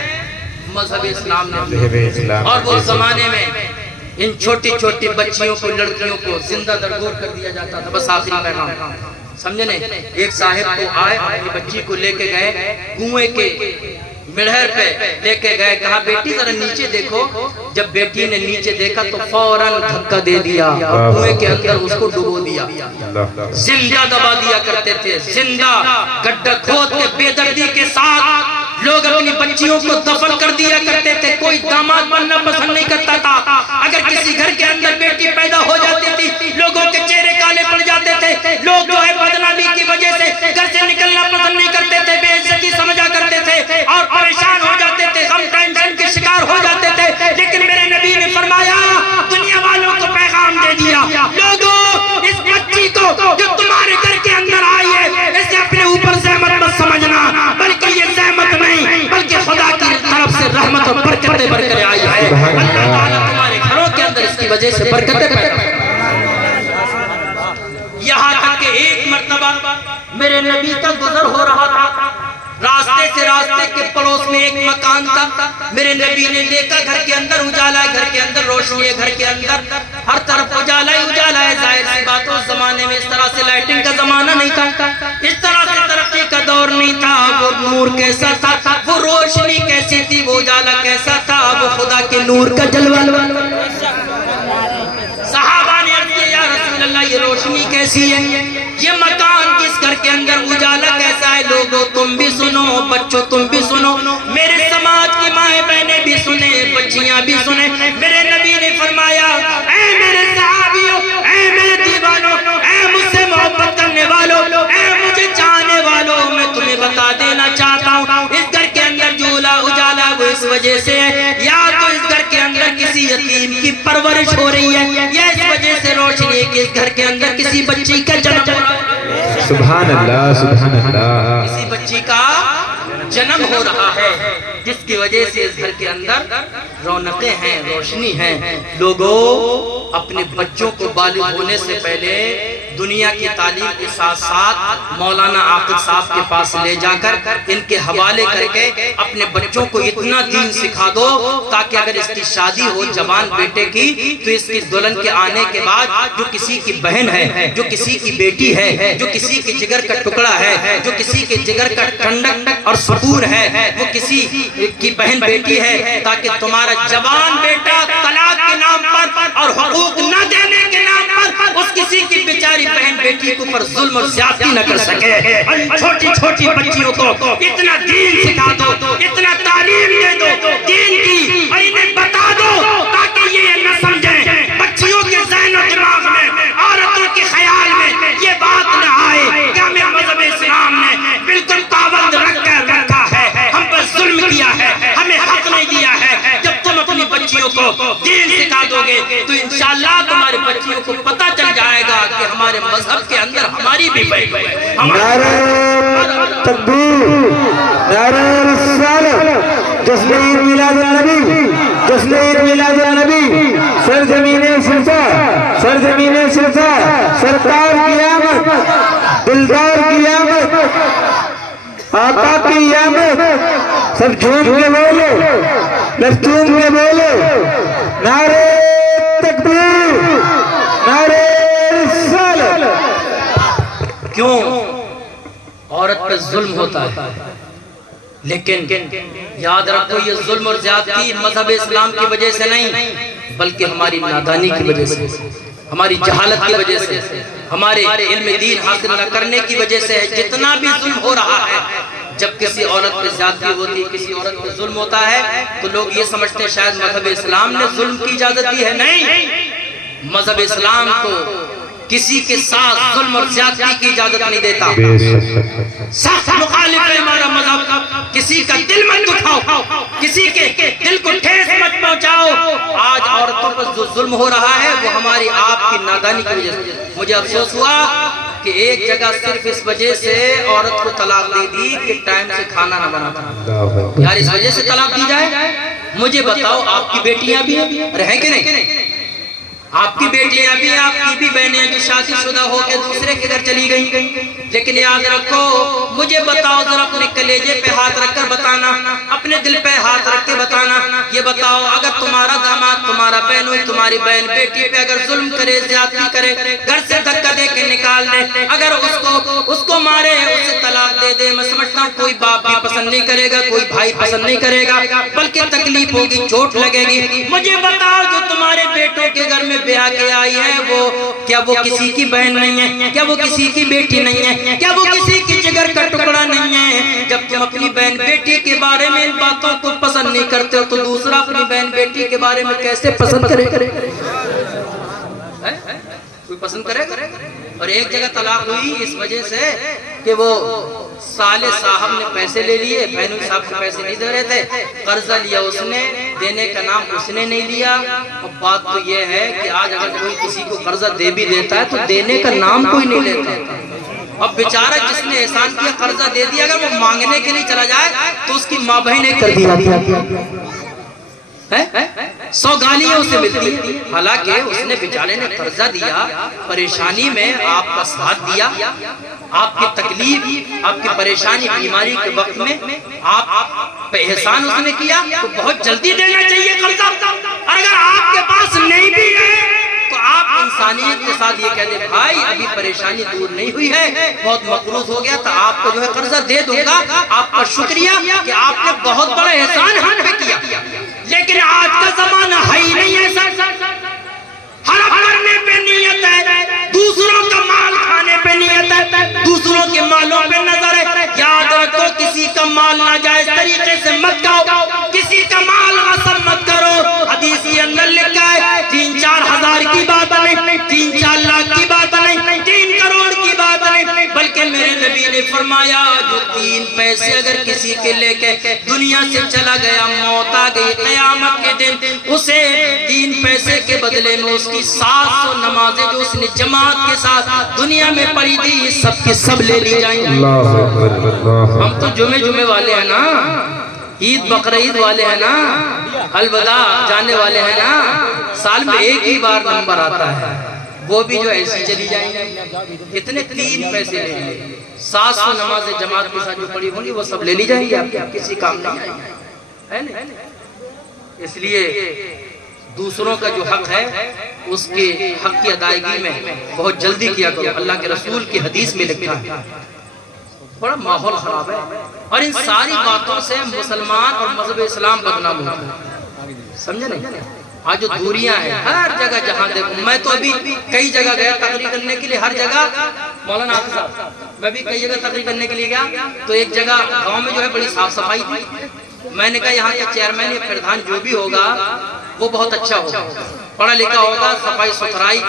مذہب اسلام نے۔ اور وہ زمانے میں ان چھوٹی چھوٹی بچیوں کو، لڑکیوں کو زندہ درگور کر دیا جاتا تھا۔ بس آخری پیغام سمجھے نہیں، ایک صاحب کو آئے، اپنی بچی کو لے کے گئے کنویں کے مڑہر پہ لے کے گئے، کہا بیٹی ذرا نیچے دیکھو۔ جب بیٹی نے نیچے دیکھا تو فوراً دھکا دے دیا اور کنویں کے اندر اس کو ڈبو دیا، زندہ دبا دیا کرتے تھے، زندہ گڈھا کھود کے بے دردی کے ساتھ لوگ اپنی بچیوں کو دفن کر دیا کرتے تھے۔ کوئی داماد بننا پسند نہیں کرتا تھا۔ اگر کسی گھر کے اندر بیٹی پیدا ہو جاتی تھی، لوگوں کے چہرے کالے پڑ جاتے تھے، لوگ جو ہے بدنامی کی وجہ سے گھر سے نکلنا پسند نہیں کرتے تھے، بے عزتی سمجھا کرتے تھے اور پریشان ہو جاتے تھے، غم ٹینشن کے شکار ہو جاتے تھے۔ لیکن میرے نبی نے فرمایا، دنیا والوں کو پیغام دے دیا، لوگوں اس بچی کو جو تمہارے گھر کے اندر آئی ہے، اسے اپنے اوپر اس کی وجہ سے برکتیں پیدا ہوتی ہیں۔ یہاں تک کہ ایک مرتبہ میرے نبی کا گزر ہو رہا تھا، راستے سے راستے کے پڑوس میں ایک مکان تھا، میرے نبی نے دیکھا گھر کے اندر اجالا ہے، گھر کے اندر روشنی ہے، گھر کے اندر ہر طرف اجالا ہی اجالا ہے۔ ظاہر سی بات اس زمانے میں اس طرح سے لائٹنگ کا زمانہ نہیں تھا، اس طرح سے ترقی کا دور نہیں تھا۔ وہ نور کیسا تھا، وہ روشنی کیسی تھی، وہ اجالا کیسا تھا، وہ خدا کے نور کا جلوہ۔ صحابہ نے عرض کیا یا رسول اللہ یہ روشنی کیسی ہے، یہ مکان کس گھر کے اندر اجالا کیسا ہے؟ لوگوں تم بھی سنو، بچوں تم بھی سنو، میرے سماج کی مائیں بہنیں بھی سنیں، بچیاں بھی سنیں۔ میرے نبی نے فرمایا اے میرے صحابیوں، اے میرے دیوانوں، اے مجھ سے محبت کرنے والوں، اے مجھے چاہنے والوں، میں تمہیں بتا دینا چاہتا ہوں اس گھر کے اندر جو اجالا وہ اس وجہ سے ہے، یا تو اس گھر کے اندر کسی یتیم کی پرورش ہو رہی ہے، یا اس وجہ سے روشنی ہے کہ اس گھر کے اندر کسی بچی کا جنم ہو رہا ہے۔ سبحان اللہ، سبحان اللہ۔ کسی بچی کا جنم ہو رہا ہے جس کی وجہ سے اس گھر کے اندر رونقیں ہیں، روشنی ہیں۔ لوگوں اپنے بچوں کو بالغ ہونے سے پہلے دنیا کی تعلیم کے ساتھ ساتھ مولانا عاقب صاحب کے پاس لے جا کر ان کے حوالے کر کے اپنے بچوں کو اتنا دین سکھا دو تاکہ اگر اس کی شادی ہو جوان بیٹے کی تو اس کی دلہن کے آنے کے بعد جو کسی کی بہن ہے، جو کسی کی بیٹی ہے، جو کسی کے جگر کا ٹکڑا ہے، جو کسی کے جگر کا ٹھنڈک اور سکون ہے، وہ کسی کی بہن بیٹی ہے، تاکہ تمہارا جوان بیٹا طلاق کے نام پر اور حقوق نہ دینے کے نام پر اس کسی کی بیچاری بہن بیٹی کے اوپر ظلم اور زیادتی نہ کر سکے۔ چھوٹی چھوٹی بچیوں کو اتنا دین سکھا دو، اتنا تعلیم دے دو دین کی، اور انہیں بتا دو تاکہ یہ نہ سمجھیں، بچیوں کے ذہن و دماغ میں، عورتوں کے خیال میں یہ بات نہ آئے کہ ہمیں مذہب اسلام نے بالکل پابند رکھ کر رکھا ہے، ہم پر ظلم کیا ہے، ہمیں حق نہیں دیا ہے۔ جب تم اپنی بچیوں کو دین سکھا دو گے تو انشاءاللہ تمہاری بچیوں کو پتہ چل جائے گا کہ ہمارے مذہب کے اندر ہماری بھی بہن ہے۔ نعرہ تکبیر، نعرہ رسالت، جشن عید میلاد النبی، جشن عید میلاد النبی، سرزمین سرسا، سرزمین سرسا، سرکار کی آمد، دلدار کی آمد، آقا کی آمد، سب جھوم کے بولو، لفتوم کے بولو، نعرہ تکبیر، نعرہ رسالت۔ کیوں عورت پہ ظلم ہوتا ہے، لیکن یاد رکھو یہ ظلم اور زیادتی مذہب اسلام کی وجہ سے نہیں بلکہ ہماری نادانی کی وجہ سے، ہماری جہالت کی وجہ سے، ہمارے علم دین حاصل نہ کرنے کی وجہ سے ہے۔ جتنا بھی ظلم ہو رہا ہے، جب کسی عورت پہ زیادتی ہوتی ہے، کسی عورت پہ ظلم ہوتا ہے تو لوگ یہ سمجھتے ہیں شاید مذہب اسلام نے ظلم کی اجازت دی ہے۔ نہیں، مذہب اسلام تو کسی کے ساتھ ظلم اور زیادتی کی اجازت نہیں دیتا، سخت مخالف ہے ہمارا مذہب۔ کسی کا دل مت دکھاؤ، کسی کے دل کو ٹھیس مت پہنچاؤ۔ آج عورتوں پر جو ظلم ہو رہا ہے وہ ہماری آپ کی نادانی کی وجہ سے۔ مجھے افسوس ہوا کہ ایک جگہ صرف اس وجہ سے عورت کو طلاق دے دی کہ ٹائم سے کھانا نہ بناتا۔ یار اس وجہ سے طلاق دی جائے؟ مجھے بتاؤ آپ کی بیٹیاں بھی ہیں کہ نہیں؟ آپ کی بیٹیاں بھی، آپ کی بھی بہنیں جو شادی شدہ ہو کے دوسرے کے گھر چلی گئیں، لیکن یاد رکھو، مجھے بتاؤ ذرا اپنے کلیجے پہ ہاتھ رکھ کر بتانا، اپنے دل پہ ہاتھ رکھ کے بتانا، یہ بتاؤ اگر تمہارا داماد، تمہارا بہنوئی، تمہاری بہن بیٹی پہ اگر ظلم کرے، زیادتی کرے، گھر سے دھکا دے کے نکال دے، اگر اس کو مارے، اسے طلاق دے دے، میں سمجھتا ہوں کوئی باپ بھی پسند نہیں کرے گا، کوئی بھائی پسند نہیں کرے گا، بلکہ تکلیف ہوگی، چوٹ لگے گی۔ مجھے بتاؤ جو تمہارے بیٹوں کے گھر میں بیاہ کے آئی ہے کیا وہ کسی کی بہن نہیں ہے؟ کیا وہ کسی کی بیٹی نہیں ہے؟ کیا وہ کسی کی جگر کا ٹکڑا نہیں ہے؟ جب تم اپنی بہن بیٹی کے بارے میں ان باتوں کو پسند نہیں کرتے ہو تو دوسرا اپنی بہن بیٹی کے بارے میں کیسے پسند کرے؟ کوئی پسند کرے؟ اور ایک جگہ طلاق ہوئی اس وجہ سے کہ وہ سالے صاحب نے پیسے لے لیے، بہنوئی صاحب کو پیسے نہیں دے رہے تھے، قرضہ لیا اس نے، دینے کا نام اس نے نہیں لیا۔ اور بات تو یہ ہے کہ آج اگر کوئی کسی کو قرضہ دے بھی دیتا ہے تو دینے کا نام کوئی نہیں لیتا۔ اب بیچارہ جس نے احسان کیا قرضہ دے دیا، اگر وہ مانگنے کے لیے چلا جائے تو اس کی ماں بہن ایک کر دیا۔ 100 گالیاں اسے ملتی، حالانکہ اس نے بیچارے نے قرضہ دیا، پریشانی میں آپ کا ساتھ دیا، آپ کی تکلیف، آپ کی پریشانی بیماری کے وقت میں آپ پہ احسان اس نے کیا، تو بہت جلدی دینا چاہیے قرضہ۔ اور اگر آپ کے پاس نہیں بھی ہے تو آپ انسانیت کے ساتھ یہ کہہ دیں بھائی ابھی پریشانی دور نہیں ہوئی ہے، بہت مقروض ہو گیا تو آپ کو جو ہے قرضہ دے دوں گا، آپ کا شکریہ کہ آپ نے بہت بڑا احسان ہم پہ کیا۔ لیکن آج کا زمانہ ہے ہی نہیں ہے سر، ہڑپ کرنے پہ نیت ہے، دوسروں کا مال کھانے پہ نیت ہے، دوسروں کے مالوں پہ نظر ہے۔ یاد رکھو کسی کا مال ناجائز طریقے سے مت کھاؤ، کسی کا مال غصب مت کرو۔ حدیث کے اندر لکھا ہے 3-4 ہزار کی بات نہیں، 3-4 لاکھ کی بات نہیں، 3 کروڑ کی بات نہیں، بلکہ میرے نبی نے فرمایا جو 3 پیسے اگر کسی کے لے کے دنیا سے چلا گیا، موت آ گئی قیامت کے دن، اسے 3 پیسے کے بدلے میں اس کی 700 نمازیں جو اس نے جماعت کے ساتھ دنیا میں پڑھی تھی سب کی سب لے لی جائیں گی۔ ہم تو جمعے والے ہیں نا، عید بقرعید والے ہیں نا، الوداع جانے والے ہیں نا، سال میں ایک ہی بار نمبر آتا ہے، وہ بھی جو ایسی چلی جائیں گے۔ اتنے 3 پیسے لے لیں، 700 نمازیں جماعت کے ساتھ جو پڑھی ہوں گی وہ سب لے لی جائیں گی، آپ کسی کام نہیں آئیں گے۔ اس لیے دوسروں کا جو حق ہے اس کے حق کی ادائیگی میں بہت جلدی کیا کرو۔ اللہ کے رسول کی حدیث میں لکھا ہے بڑا ماحول خراب ہے، اور ان ساری باتوں سے مسلمان اور مذہب اسلام بدنام ہوتا ہے، سمجھے نہیں؟ آج جو دوریاں ہیں ہر جگہ جہاں دیکھوں، میں تو ابھی کئی جگہ گیا تقریر کرنے کے لیے، ہر جگہ مولانا حافظ صاحب، میں بھی کئی جگہ تقریر کرنے کے لیے گیا تو ایک جگہ گاؤں میں جو ہے بڑی صاف صفائی تھی، میں نے کہا یہاں کا چیئرمین یا پردھان جو بھی ہوگا وہ بہت اچھا ہوگا، پڑھا لکھا ہوگا، صفائی ستھرائی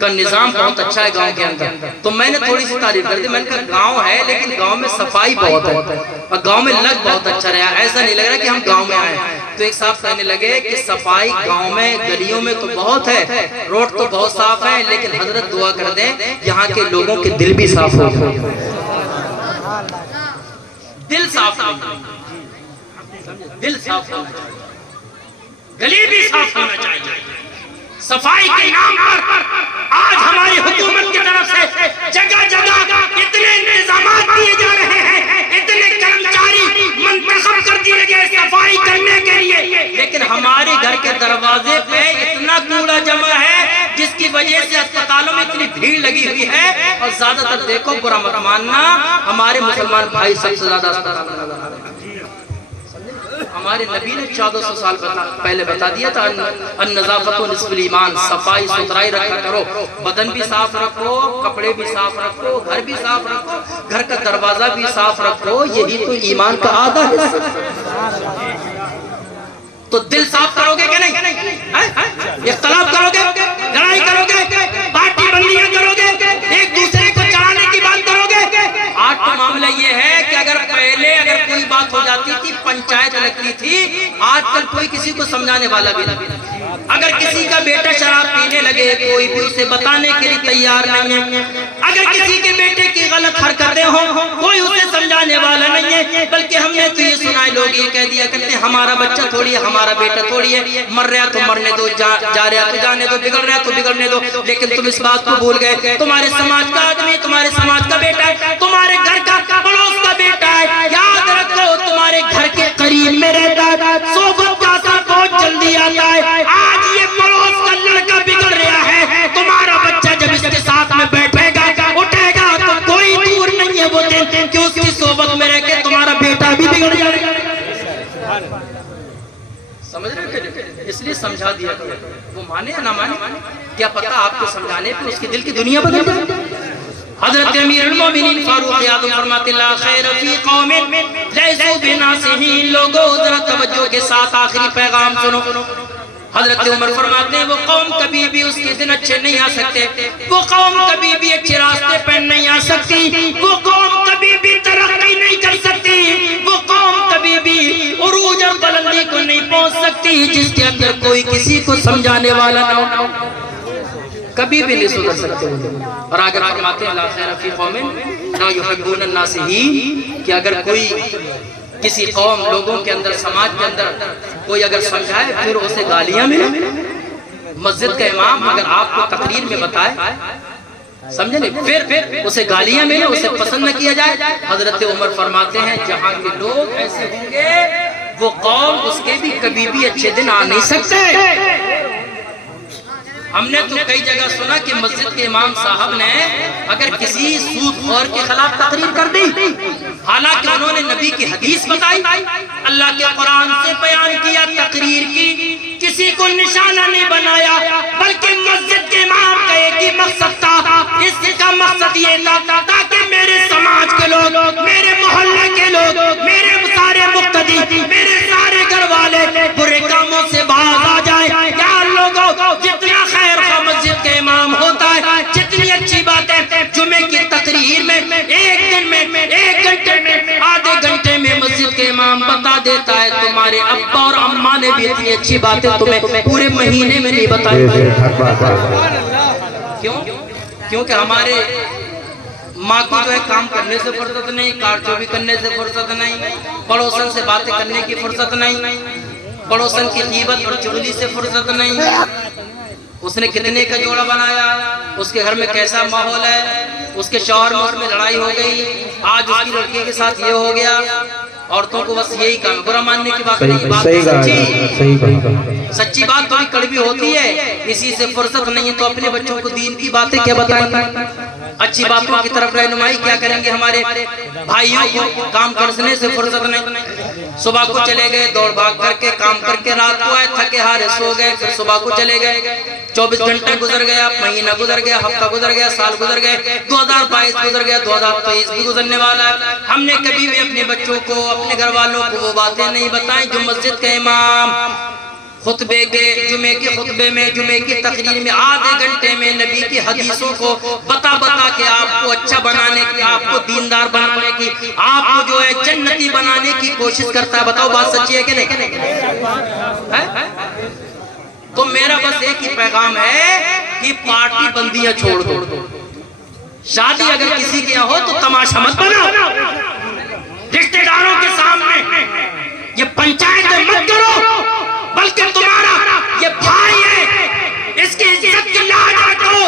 کا نظام بہت اچھا ہے گاؤں کے اندر۔ تو میں نے تھوڑی سی تعریف کر دی، میں نے کہا گاؤں ہے لیکن گاؤں میں صفائی بہت ہے اور گاؤں میں لگ بہت اچھا رہا، ایسا نہیں لگ رہا کہ ہم گاؤں میں آئے۔ تو ایک صاحب کہنے لگے کہ صفائی گاؤں میں گلیوں میں تو بہت ہے، روڈ تو بہت صاف ہے، لیکن حضرت دعا کر دیں یہاں کے لوگوں کے دل بھی صاف ہو، دل صاف نہیں، دل صاف ہونا چاہیے، گلی بھی صاف ہونا چاہیے۔ صفائی کے نام پر آج ہماری حکومت کی طرف سے جگہ جگہ اتنے انتظامات دیے جا رہے ہیں، اتنے کرمچاری منتخب کر دیے گئے صفائی کرنے کے لیے، لیکن ہمارے گھر کے دروازے پہ اتنا کوڑا جمع ہے جس کی وجہ سے اسپتالوں میں اتنی بھیڑ لگی ہوئی ہے، اور زیادہ تر دیکھو برا مت ماننا ہمارے مسلمان بھائی سب سے زیادہ اسپتال میں نظر آ رہے ہیں۔ ہمارے نبی نے 1400 سال پہلے بتا دیا تھا النظافت نصف الایمان، صفائی ستھرائی رکھا کرو، بدن بھی صاف رکھو، کپڑے بھی صاف رکھو، گھر بھی صاف رکھو، گھر کا دروازہ بھی صاف رکھو، یہی تو ایمان کا آدھا حصہ۔ تو دل صاف کرو گے کہ نہیں؟ اختلاف کرو گے، لڑائی کرو گے، پارٹی بندیاں کرو گے، ایک دوسرے کو چڑھانے کی بات کرو گے۔ آج تو معاملہ یہ ہے کہ اگر پہلے کوئی بات ہو جاتی تھی پنچایت لگتی تھی، آج کل کوئی کسی کو سمجھانے والا بھی نہیں۔ اگر کسی کا بیٹا شراب پینے لگے کوئی بھی اسے بتانے کے لیے تیار نہیں ہے، اگر کسی کے بیٹے کی غلط حرکتیں ہوں کوئی اسے سمجھانے والا نہیں ہے، بلکہ ہم نے تو یہ سنا ہے لوگ یہ کہہ دیا کرتے ہیں ہمارا بچہ تھوڑی ہے، ہمارا بیٹا تھوڑی ہے، مر رہا تو مرنے دو، جا رہا تو جانے دو، بگڑ رہا تو بگڑنے دو۔ لیکن تم اس بات کو بھول گئے تمہارے سماج کا آدمی تمہارے سماج کا بیٹا ہے، تمہارے گھر کا پڑوس کا بیٹا ہے، یاد رکھو تمہارے گھر کے قریب میں رہتا ہے، صحبت کا اثر بہت جلدی آتا ہے۔ آج یہ پڑوس کا لڑکا بگڑ رہا ہے، تمہارا بچہ جب اس کے ساتھ میں بیٹھے گا اٹھے گا تو کوئی دور نہیں ہے وہ دن کہ اس کی صحبت میں رہ کے تمہارا بیٹا بھی بگڑ جائے گا۔ سمجھ رہے ہیں؟ اس لیے سمجھا دیا کرو، وہ مانے یا نہ مانے کیا پتہ آپ کو سمجھانے پہ اس کی دل کی دنیا بدل جائے۔ حضرت امیر المومنین فاروق اعظم فرماتے لا خیر فی قوم لیسوا بناصحین، لوگوں ذرا توجہ کے ساتھ آخری پیغام سنو۔ حضرت عمر فرماتے ہیں وہ قوم کبھی بھی اس کے دن اچھے نہیں آ سکتے، وہ قوم کبھی بھی اچھے راستے پر نہیں آ سکتی، وہ قوم کبھی بھی ترقی نہیں کر سکتی، وہ قوم کبھی بھی عروج اور بلندی کو نہیں پہنچ سکتی جس کے اندر کوئی کسی کو سمجھانے والا نہ ہو، کبھی بھی نہیں سدھر سکتے۔ اور آگے فرماتے ہیں لا خیر فی قوم لا یحبون الناصحین، کہ اگر کوئی کسی قوم لوگوں کے اندر سماج کے اندر کوئی اگر سمجھائے پھر اسے گالیاں ملیں. مسجد کا امام اگر آپ کو تقریر میں بتائے سمجھے نہیں پھر اسے گالیاں ملیں اسے پسند نہ کیا جائے. حضرت عمر فرماتے ہیں جہاں کے لوگ ایسے ہوں گے وہ قوم اس کے بھی کبھی بھی اچھے دن آ نہیں سکتے. ہم نے تو کئی جگہ سنا کہ مسجد کے امام صاحب نے اگر کسی سود خور کے خلاف تقریر کر دی حالانکہ انہوں نے نبی کی حدیث بتائی اللہ کے قرآن سے بیان کیا تقریر کی کسی کو نشانہ نہیں بنایا بلکہ مسجد کے امام کا ایک ہی مقصد تھا. اس کا مقصد یہ تھا تاکہ میرے سماج کے لوگ میرے محلے کے لوگ میرے سارے مقتدی میرے سارے گھر والے برے کاموں سے باز آ جائیں. کیا لوگوں جتنا خیر خواہ مسجد کے امام ہوتا ہے جتنی اچھی باتیں جمعے کی تقریر میں ایک دن میں ایک گھنٹے میں آدھے گھنٹے میں مسجد کے امام بتا دیتا ہے تمہارے ابا اور اماں نے بھی اتنی اچھی باتیں تمہیں پورے مہینے میں نہیں بتائی. کیونکہ ہمارے ماں کو جو ہے کام کرنے سے فرصت نہیں کار چوبی کرنے سے فرصت نہیں پڑوسن سے باتیں کرنے کی فرصت نہیں پڑوسن کی غیبت اور چغلی سے فرصت نہیں. اس نے کتنے کا جوڑا بنایا اس کے گھر میں کیسا ماحول ہے اس کے شوہر میں اس میں لڑائی ہو گئی آج اس کی لڑکی کے ساتھ یہ ہو گیا. عورتوں کو بس یہی کام برا ماننے کی بات نہیں بات سچی بات تھوڑی کڑوی ہوتی ہے اسی سے فرصت نہیں ہے تو اپنے بچوں کو دین کی باتیں کیا بتائیں اچھی باتوں کی طرف رہنمائی کیا کریں گے. ہمارے بھائیوں کو کام کرنے سے فرصت نہیں صبح کو چلے گئے دوڑ بھاگ کر کے کام کر کے رات کو آئے تھکے ہارے سو گئے پھر صبح کو چلے گئے 24 گھنٹے گزر گیا مہینہ گزر گیا ہفتہ گزر گیا سال گزر گئے 2022 گزر گیا 2023 بھی گزرنے والا ہے. ہم نے کبھی بھی اپنے بچوں کو اپنے گھر والوں کو وہ باتیں نہیں بتائیں جو مسجد کے امام خطبے کے جمعے کے خطبے میں جمعے کی تقریر میں آدھے گھنٹے میں نبی کی حدیثوں کو بتا کے آپ کو اچھا بنانے کی آپ کو دیندار بنانے کی آپ کو جو ہے جنتی بنانے کی کوشش کرتا ہے. بتاؤ بات سچی ہے کہ نہیں؟ تو میرا بس ایک ہی پیغام ہے کہ پارٹی بندیاں چھوڑ دو. شادی اگر کسی کے یہاں ہو تو تماشا مت بناؤ رشتہ داروں کے سامنے یہ پنچایت مت کرو بلکہ تمہارا یہ بھائی ہے اس کی عزت کی لاج رکھو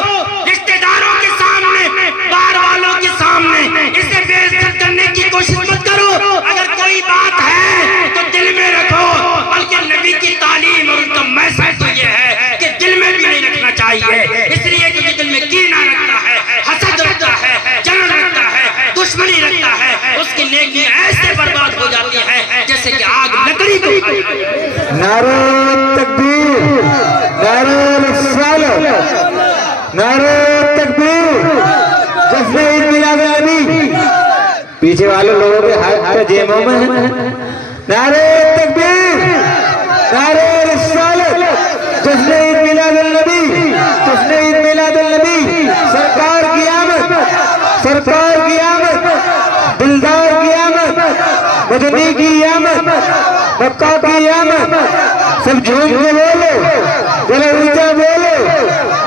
رشتہ داروں کے سامنے بار والوں کے سامنے اسے بے عزت کرنے کی کوشش مت کرو. اگر کوئی بات ہے تو دل میں رکھو بلکہ نبی کی تعلیم اور ان کا میسج تو یہ ہے کہ دل میں بھی نہیں رکھنا چاہیے. اس لیے کہ دل میں کینہ رکھتا ہے حسد رکھتا ہے جلن رکھتا ہے دشمنی رکھتا ہے اس کی نیکی ایسے برباد ہو جاتی ہے جیسے کہ آگ لکڑی کو. نعرہ تکبیر نعرہ رسالت نعرہ تکبیر جشن عید میلاد النبی پیچھے والے لوگوں کے ہاتھ پہ جیبوں میں ہیں. نعرہ تکبیر نعرہ رسالت جشن عید میلاد النبی جشن عید میلاد النبی سرکار کی آمد سرکار کی آمد دلدار کی آمد مدنی کی آمد مکہ کی آمد سب جھوم کے بولو گلے اونچا بولو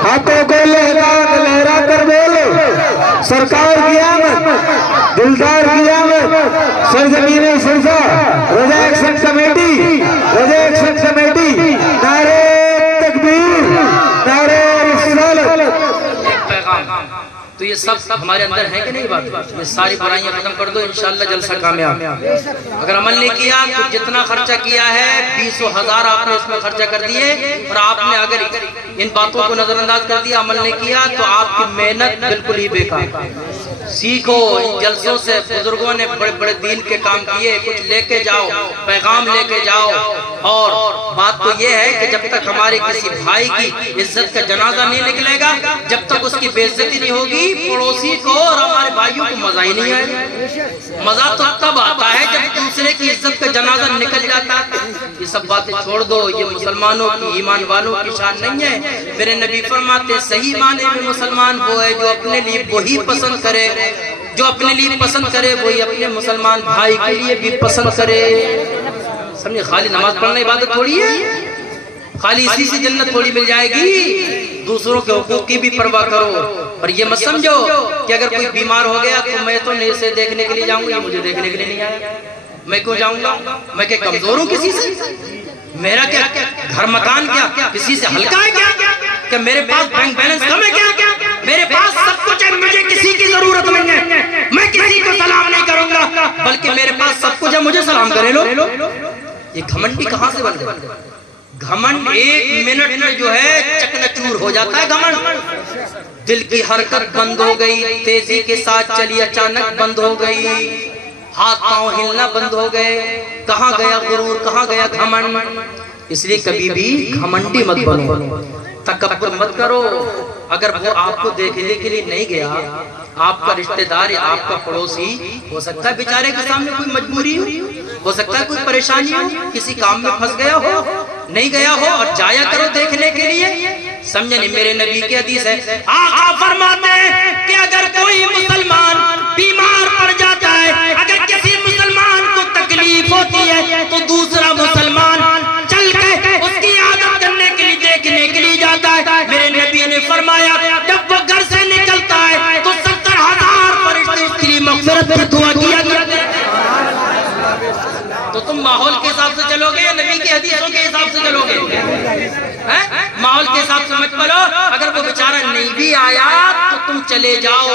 ہاتھوں کو لہرا کر بولو سرکار کی آمد دلدار کی آمد سرزمین سرسا رضا ایکشن کمیٹی رضا ایکشن کمیٹی نعرہ تکبیر نعرہ رسالت. تو یہ سب ہمارے اندر ہے کہ نہیں بات یہ ساری برائیاں ختم کر دو انشاءاللہ جلسہ کامیاب. اگر عمل نہیں کیا تو جتنا خرچہ کیا ہے 20,000 آپ نے اس میں خرچہ کر دیے اور آپ نے اگر ان باتوں کو نظر انداز کر دیا عمل نہیں کیا تو آپ کی محنت بالکل ہی بیکار. سیکھو ان جلسوں سے بزرگوں نے بڑے بڑے دین کے کام کیے کچھ لے کے جاؤ پیغام لے کے جاؤ. اور بات تو یہ ہے کہ جب تک ہمارے کسی بھائی کی عزت کا جنازہ نہیں نکلے گا جب تک اس کی بے عزتی نہیں ہوگی پڑوسی کو اور ہمارے بھائیوں کو مزہ ہی نہیں آئے گا. مزہ تو تب آتا ہے جب دوسرے کی عزت کا جنازہ نکل جاتا ہے. یہ سب باتیں چھوڑ دو یہ مسلمانوں کی ایمان والوں کی شان نہیں ہے. میرے نبی فرماتے صحیح معنی میں مسلمان وہ ہے جو اپنے لیے وہی پسند کرے جو اپنے لیے پسند کرے وہی اپنے مسلمان بھائی کے لیے بھی پسند کرے. سمجھے خالی نماز پڑھنا عبادت تھوڑی ہے خالی اسی سے جنت تھوڑی مل جائے گی. دوسروں کے حقوق کی بھی پرواہ کرو اور یہ مت سمجھو کہ اگر کوئی بیمار ہو گیا تو میں تو اسے دیکھنے کے لیے جاؤں گا مجھے دیکھنے کے لیے نہیں آیا. میں کیوں جاؤں گا؟ میں کہ کمزور ہوں کسی سے؟ میرا کیا گھر مکان کیا کسی سے ہلکا ہے کیا؟ کہ میرے پاس بینک بیلنس کم ہے کیا؟ میرے پاس سب کچھ ہے، مجھے کسی کی ضرورت نہیں ہے، میں کسی کو سلام نہیں کروں گا، بلکہ میرے پاس سب کچھ ہے، مجھے سلام کرے لو۔ یہ گھمنڈی کہاں سے بن گیا؟ گھمنڈ ایک منٹ میں جو ہے چکنچور ہو جاتا ہے گھمنڈ۔ دل کی حرکت بند ہو گئی، تیزی کے ساتھ چلی اچانک بند ہو گئی، ہاتھ پاؤں ہلنا بند ہو گئے، کہاں گیا غرور، کہاں گیا گھمنڈ؟ اس لیے کبھی بھی گھمنڈی مت بنو، تکبر مت کرو۔ اگر وہ آپ کو دیکھنے کے لیے نہیں گیا، آپ کا رشتہ دار یا آپ کا پڑوسی، ہو سکتا ہے بیچارے کے سامنے کوئی مجبوری ہو سکتا ہے کوئی پریشانی ہو، کسی کام میں پھنس گیا ہو، نہیں گیا ہو، اور جایا کرو دیکھنے کے لیے۔ سمجھے نہیں؟ میرے نبی کی حدیث ہے، آقا فرماتے ہیں کہ اگر کوئی مسلمان بیمار پڑ جاتا ہے، اگر کسی مسلمان کو تکلیف ہوتی ہے، تو دوسرا مسلمان چل کے اس کی عادت کرنے کے لیے دیکھنے کے لیے جاتا ہے۔ میرے نبی نے فرمایا جب وہ گھر سے نکلتا ہے تو 70,000 فرشتے اس کے لیے مغفرت کی دعا کیا کرتے ہیں۔ تو تم ماحول کے حساب سے چلو گے یا نبی کی حدیثوں کے حساب سے چلو گے؟ ماحول کے حساب سے مت چلو۔ اگر وہ بیچارہ نہیں بھی آیا تو تم چلے جاؤ،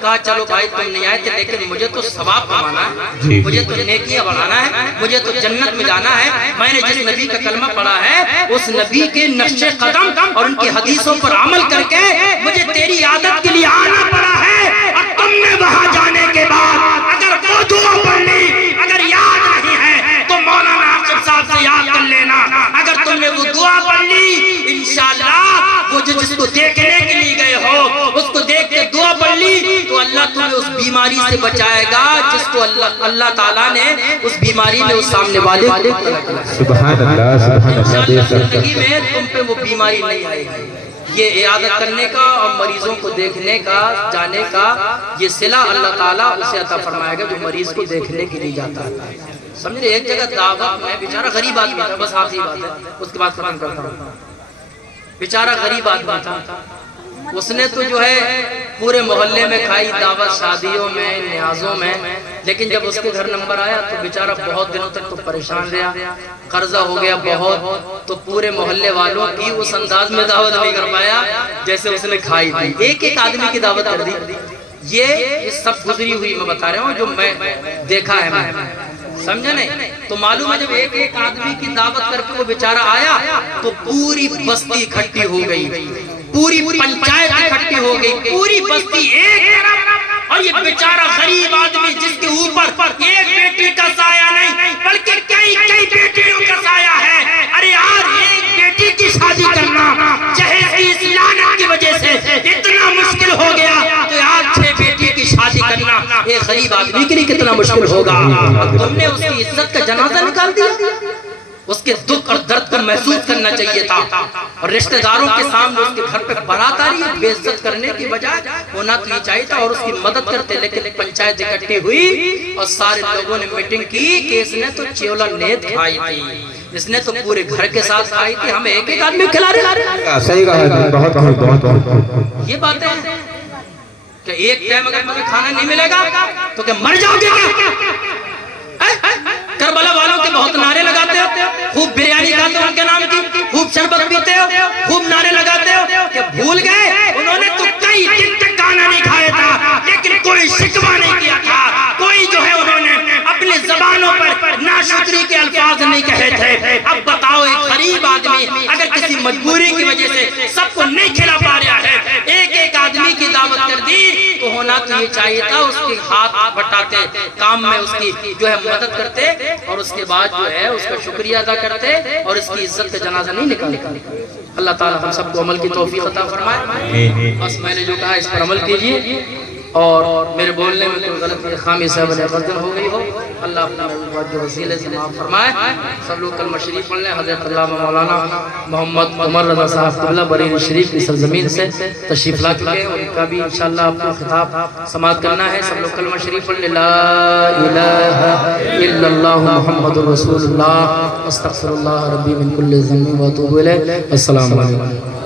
کہا چلو بھائی تم نہیں آئے تھے لیکن مجھے تو ثواب کمانا ہے، مجھے تو نیکیاں بڑھانا ہے، مجھے تو جنت میں جانا ہے۔ میں نے جس نبی کا کلمہ پڑھا ہے اس نبی کے نقش قدم اور ان کی حدیثوں پر عمل کر کے مجھے تیری عادت کے لیے آنا پڑا ہے، اور تم نے وہاں جانے کے بعد اگر وہ دعا پڑھ لی، اگر یاد نہیں ہے تو مولانا عاقب صاحب سے یاد کر لینا۔ اگر تم نے وہ دعا پڑھ لی، انشاءاللہ وہ جس کو دیکھنے کے لیے گئے ہو اس کو دیکھ کے دعا پڑھ لی تو اللہ تمہیں اس بیماری سے بچائے گا جس کو اللہ تعالیٰ نے اس بیماری میں اس سامنے والے سبحان اللہ، سبحان انشاءاللہ اللہ۔ زندگی میں تم پہ وہ بیماری نہیں آئے گی۔ یہ عیادت کرنے کا اور مریضوں کو دیکھنے کا، جانے کا، یہ صلہ اللہ تعالیٰ اسے عطا فرمائے گا جو مریض کو دیکھنے کے لیے جاتا ہے۔ سمجھ رہے؟ ایک جگہ دعوت میں بیچارہ غریب آدمی تھا، بس آخری بات ہے اس کے بعد ختم کرتا ہوں۔ بیچارہ غریب آدمی تھا، اس نے تو جو ہے پورے محلے میں کھائی دعوت، شادیوں میں، نیازوں میں، لیکن جب اس کے گھر نمبر آیا تو بیچارہ بہت دنوں تک تو پریشان رہا، قرضہ ہو گیا بہت، تو پورے محلے والوں کی اس انداز میں دعوت نہیں کر پایا جیسے اس نے کھائی تھی۔ ایک ایک آدمی کی دعوت کر دی۔ یہ سب گزری ہوئی میں بتا رہا ہوں جو میں دیکھا ہے، میں سمجھا نہیں؟ تو معلوم ہے جب ایک ایک آدمی کی دعوت کر کے وہ بیچارہ آیا تو پوری بستی اکٹھی ہو گئی، پوری پنچایت اکٹھی ہو گئی، پوری بستی ایک طرف، اور یہ بیچارہ غریب آدمی جس کے اوپر ایک بیٹی کا سایہ نہیں بلکہ کئی کئی بیٹیوں کا سایہ ہے۔ ارے یار ایک بیٹی کی شادی کرنا جہیز کی اس لعنت کی وجہ سے اتنا مشکل ہو گیا تو یار 6 بیٹی کی شادی کرنا ایک غریب آدمی کے لیے کتنا مشکل ہوگا۔ اور تم نے اس کی عزت کا جنازہ نکال دیا۔ اس کے دکھ اور درد کو محسوس کرنا چاہیے تھا، اور رشتہ داروں کے سامنے اس کے گھر پہ بارات آ رہی ہے، بے عزت کرنے کی بجائے ہونا تو یہ چاہیے تھا اور اس کی مدد کرتے، لیکن پنچایت اکٹھی ہوئی اور سارے لوگوں نے میٹنگ کی کہ اس نے تو چیولا نیت کھائی تھی، اس نے تو پورے گھر کے ساتھ کھائی تھی، ہمیں ایک ایک آدمی کھلا رہے۔ صحیح کہا ہے، بہت بہت بہت۔ یہ باتیں ہیں کہ ایک ٹائم اگر مجھے کھانا نہیں ملے گا تو کہ مر جاؤ گے کیا؟ کربلا والوں کے بہت نعرے لگاتے ہو، خوب بریانی کھاتے ہو ان کے نام کی، خوب شربت پیتے ہو، خوب نعرے لگاتے ہو، کہ بھول گئے انہوں نے تو کئی دن تک کھانا نہیں کھایا تھا لیکن کوئی شکوہ نہیں کیا تھا، کوئی جو ہے انہوں نے اپنی زبانوں پر ناشکری کے الفاظ نہیں کہے تھے۔ اب بتاؤ ایک غریب آدمی اگر کسی مجبوری کی وجہ سے سب کو نہیں کھلا پا رہا ہے، ایک ایک آدمی کی دعوت کر دی تو ہونا تو یہ چاہیے تھا اس کے ہاتھ بٹاتے، کام میں اس کی جو ہے مدد کرتے، اور اس کے بعد جو ہے اس کا شکریہ ادا کرتے اور اس کی عزت کا جنازہ نہیں نکالتے۔ اللہ تعالی ہم سب کو عمل کی توفیق عطا فرمائے۔ بس میں نے جو کہا اس پر عمل کیجیے، اور میرے بولنے میں کوئی غلطی خامی صاحب نے غلطی ہو گئی ہو اللہ اپنا جو وسیلے سے معاف فرمائے۔ سب لوگ کلمہ شریف پڑھ لیں۔ حضرت علامہ مولانا محمد عمر رضا صاحب قبلہ بریلی شریف کی سرزمین سے تشریف لا چکے، ان کا بھی انشاءاللہ آپ کو خطاب سماعت کرنا ہے۔ سب لوگ کلمہ شریف پڑھ لیں۔ لا الہ الا اللہ محمد رسول اللہ استغفر اللہ ربی من کل ذنب و اتوب الیہ۔ السلام علیکم۔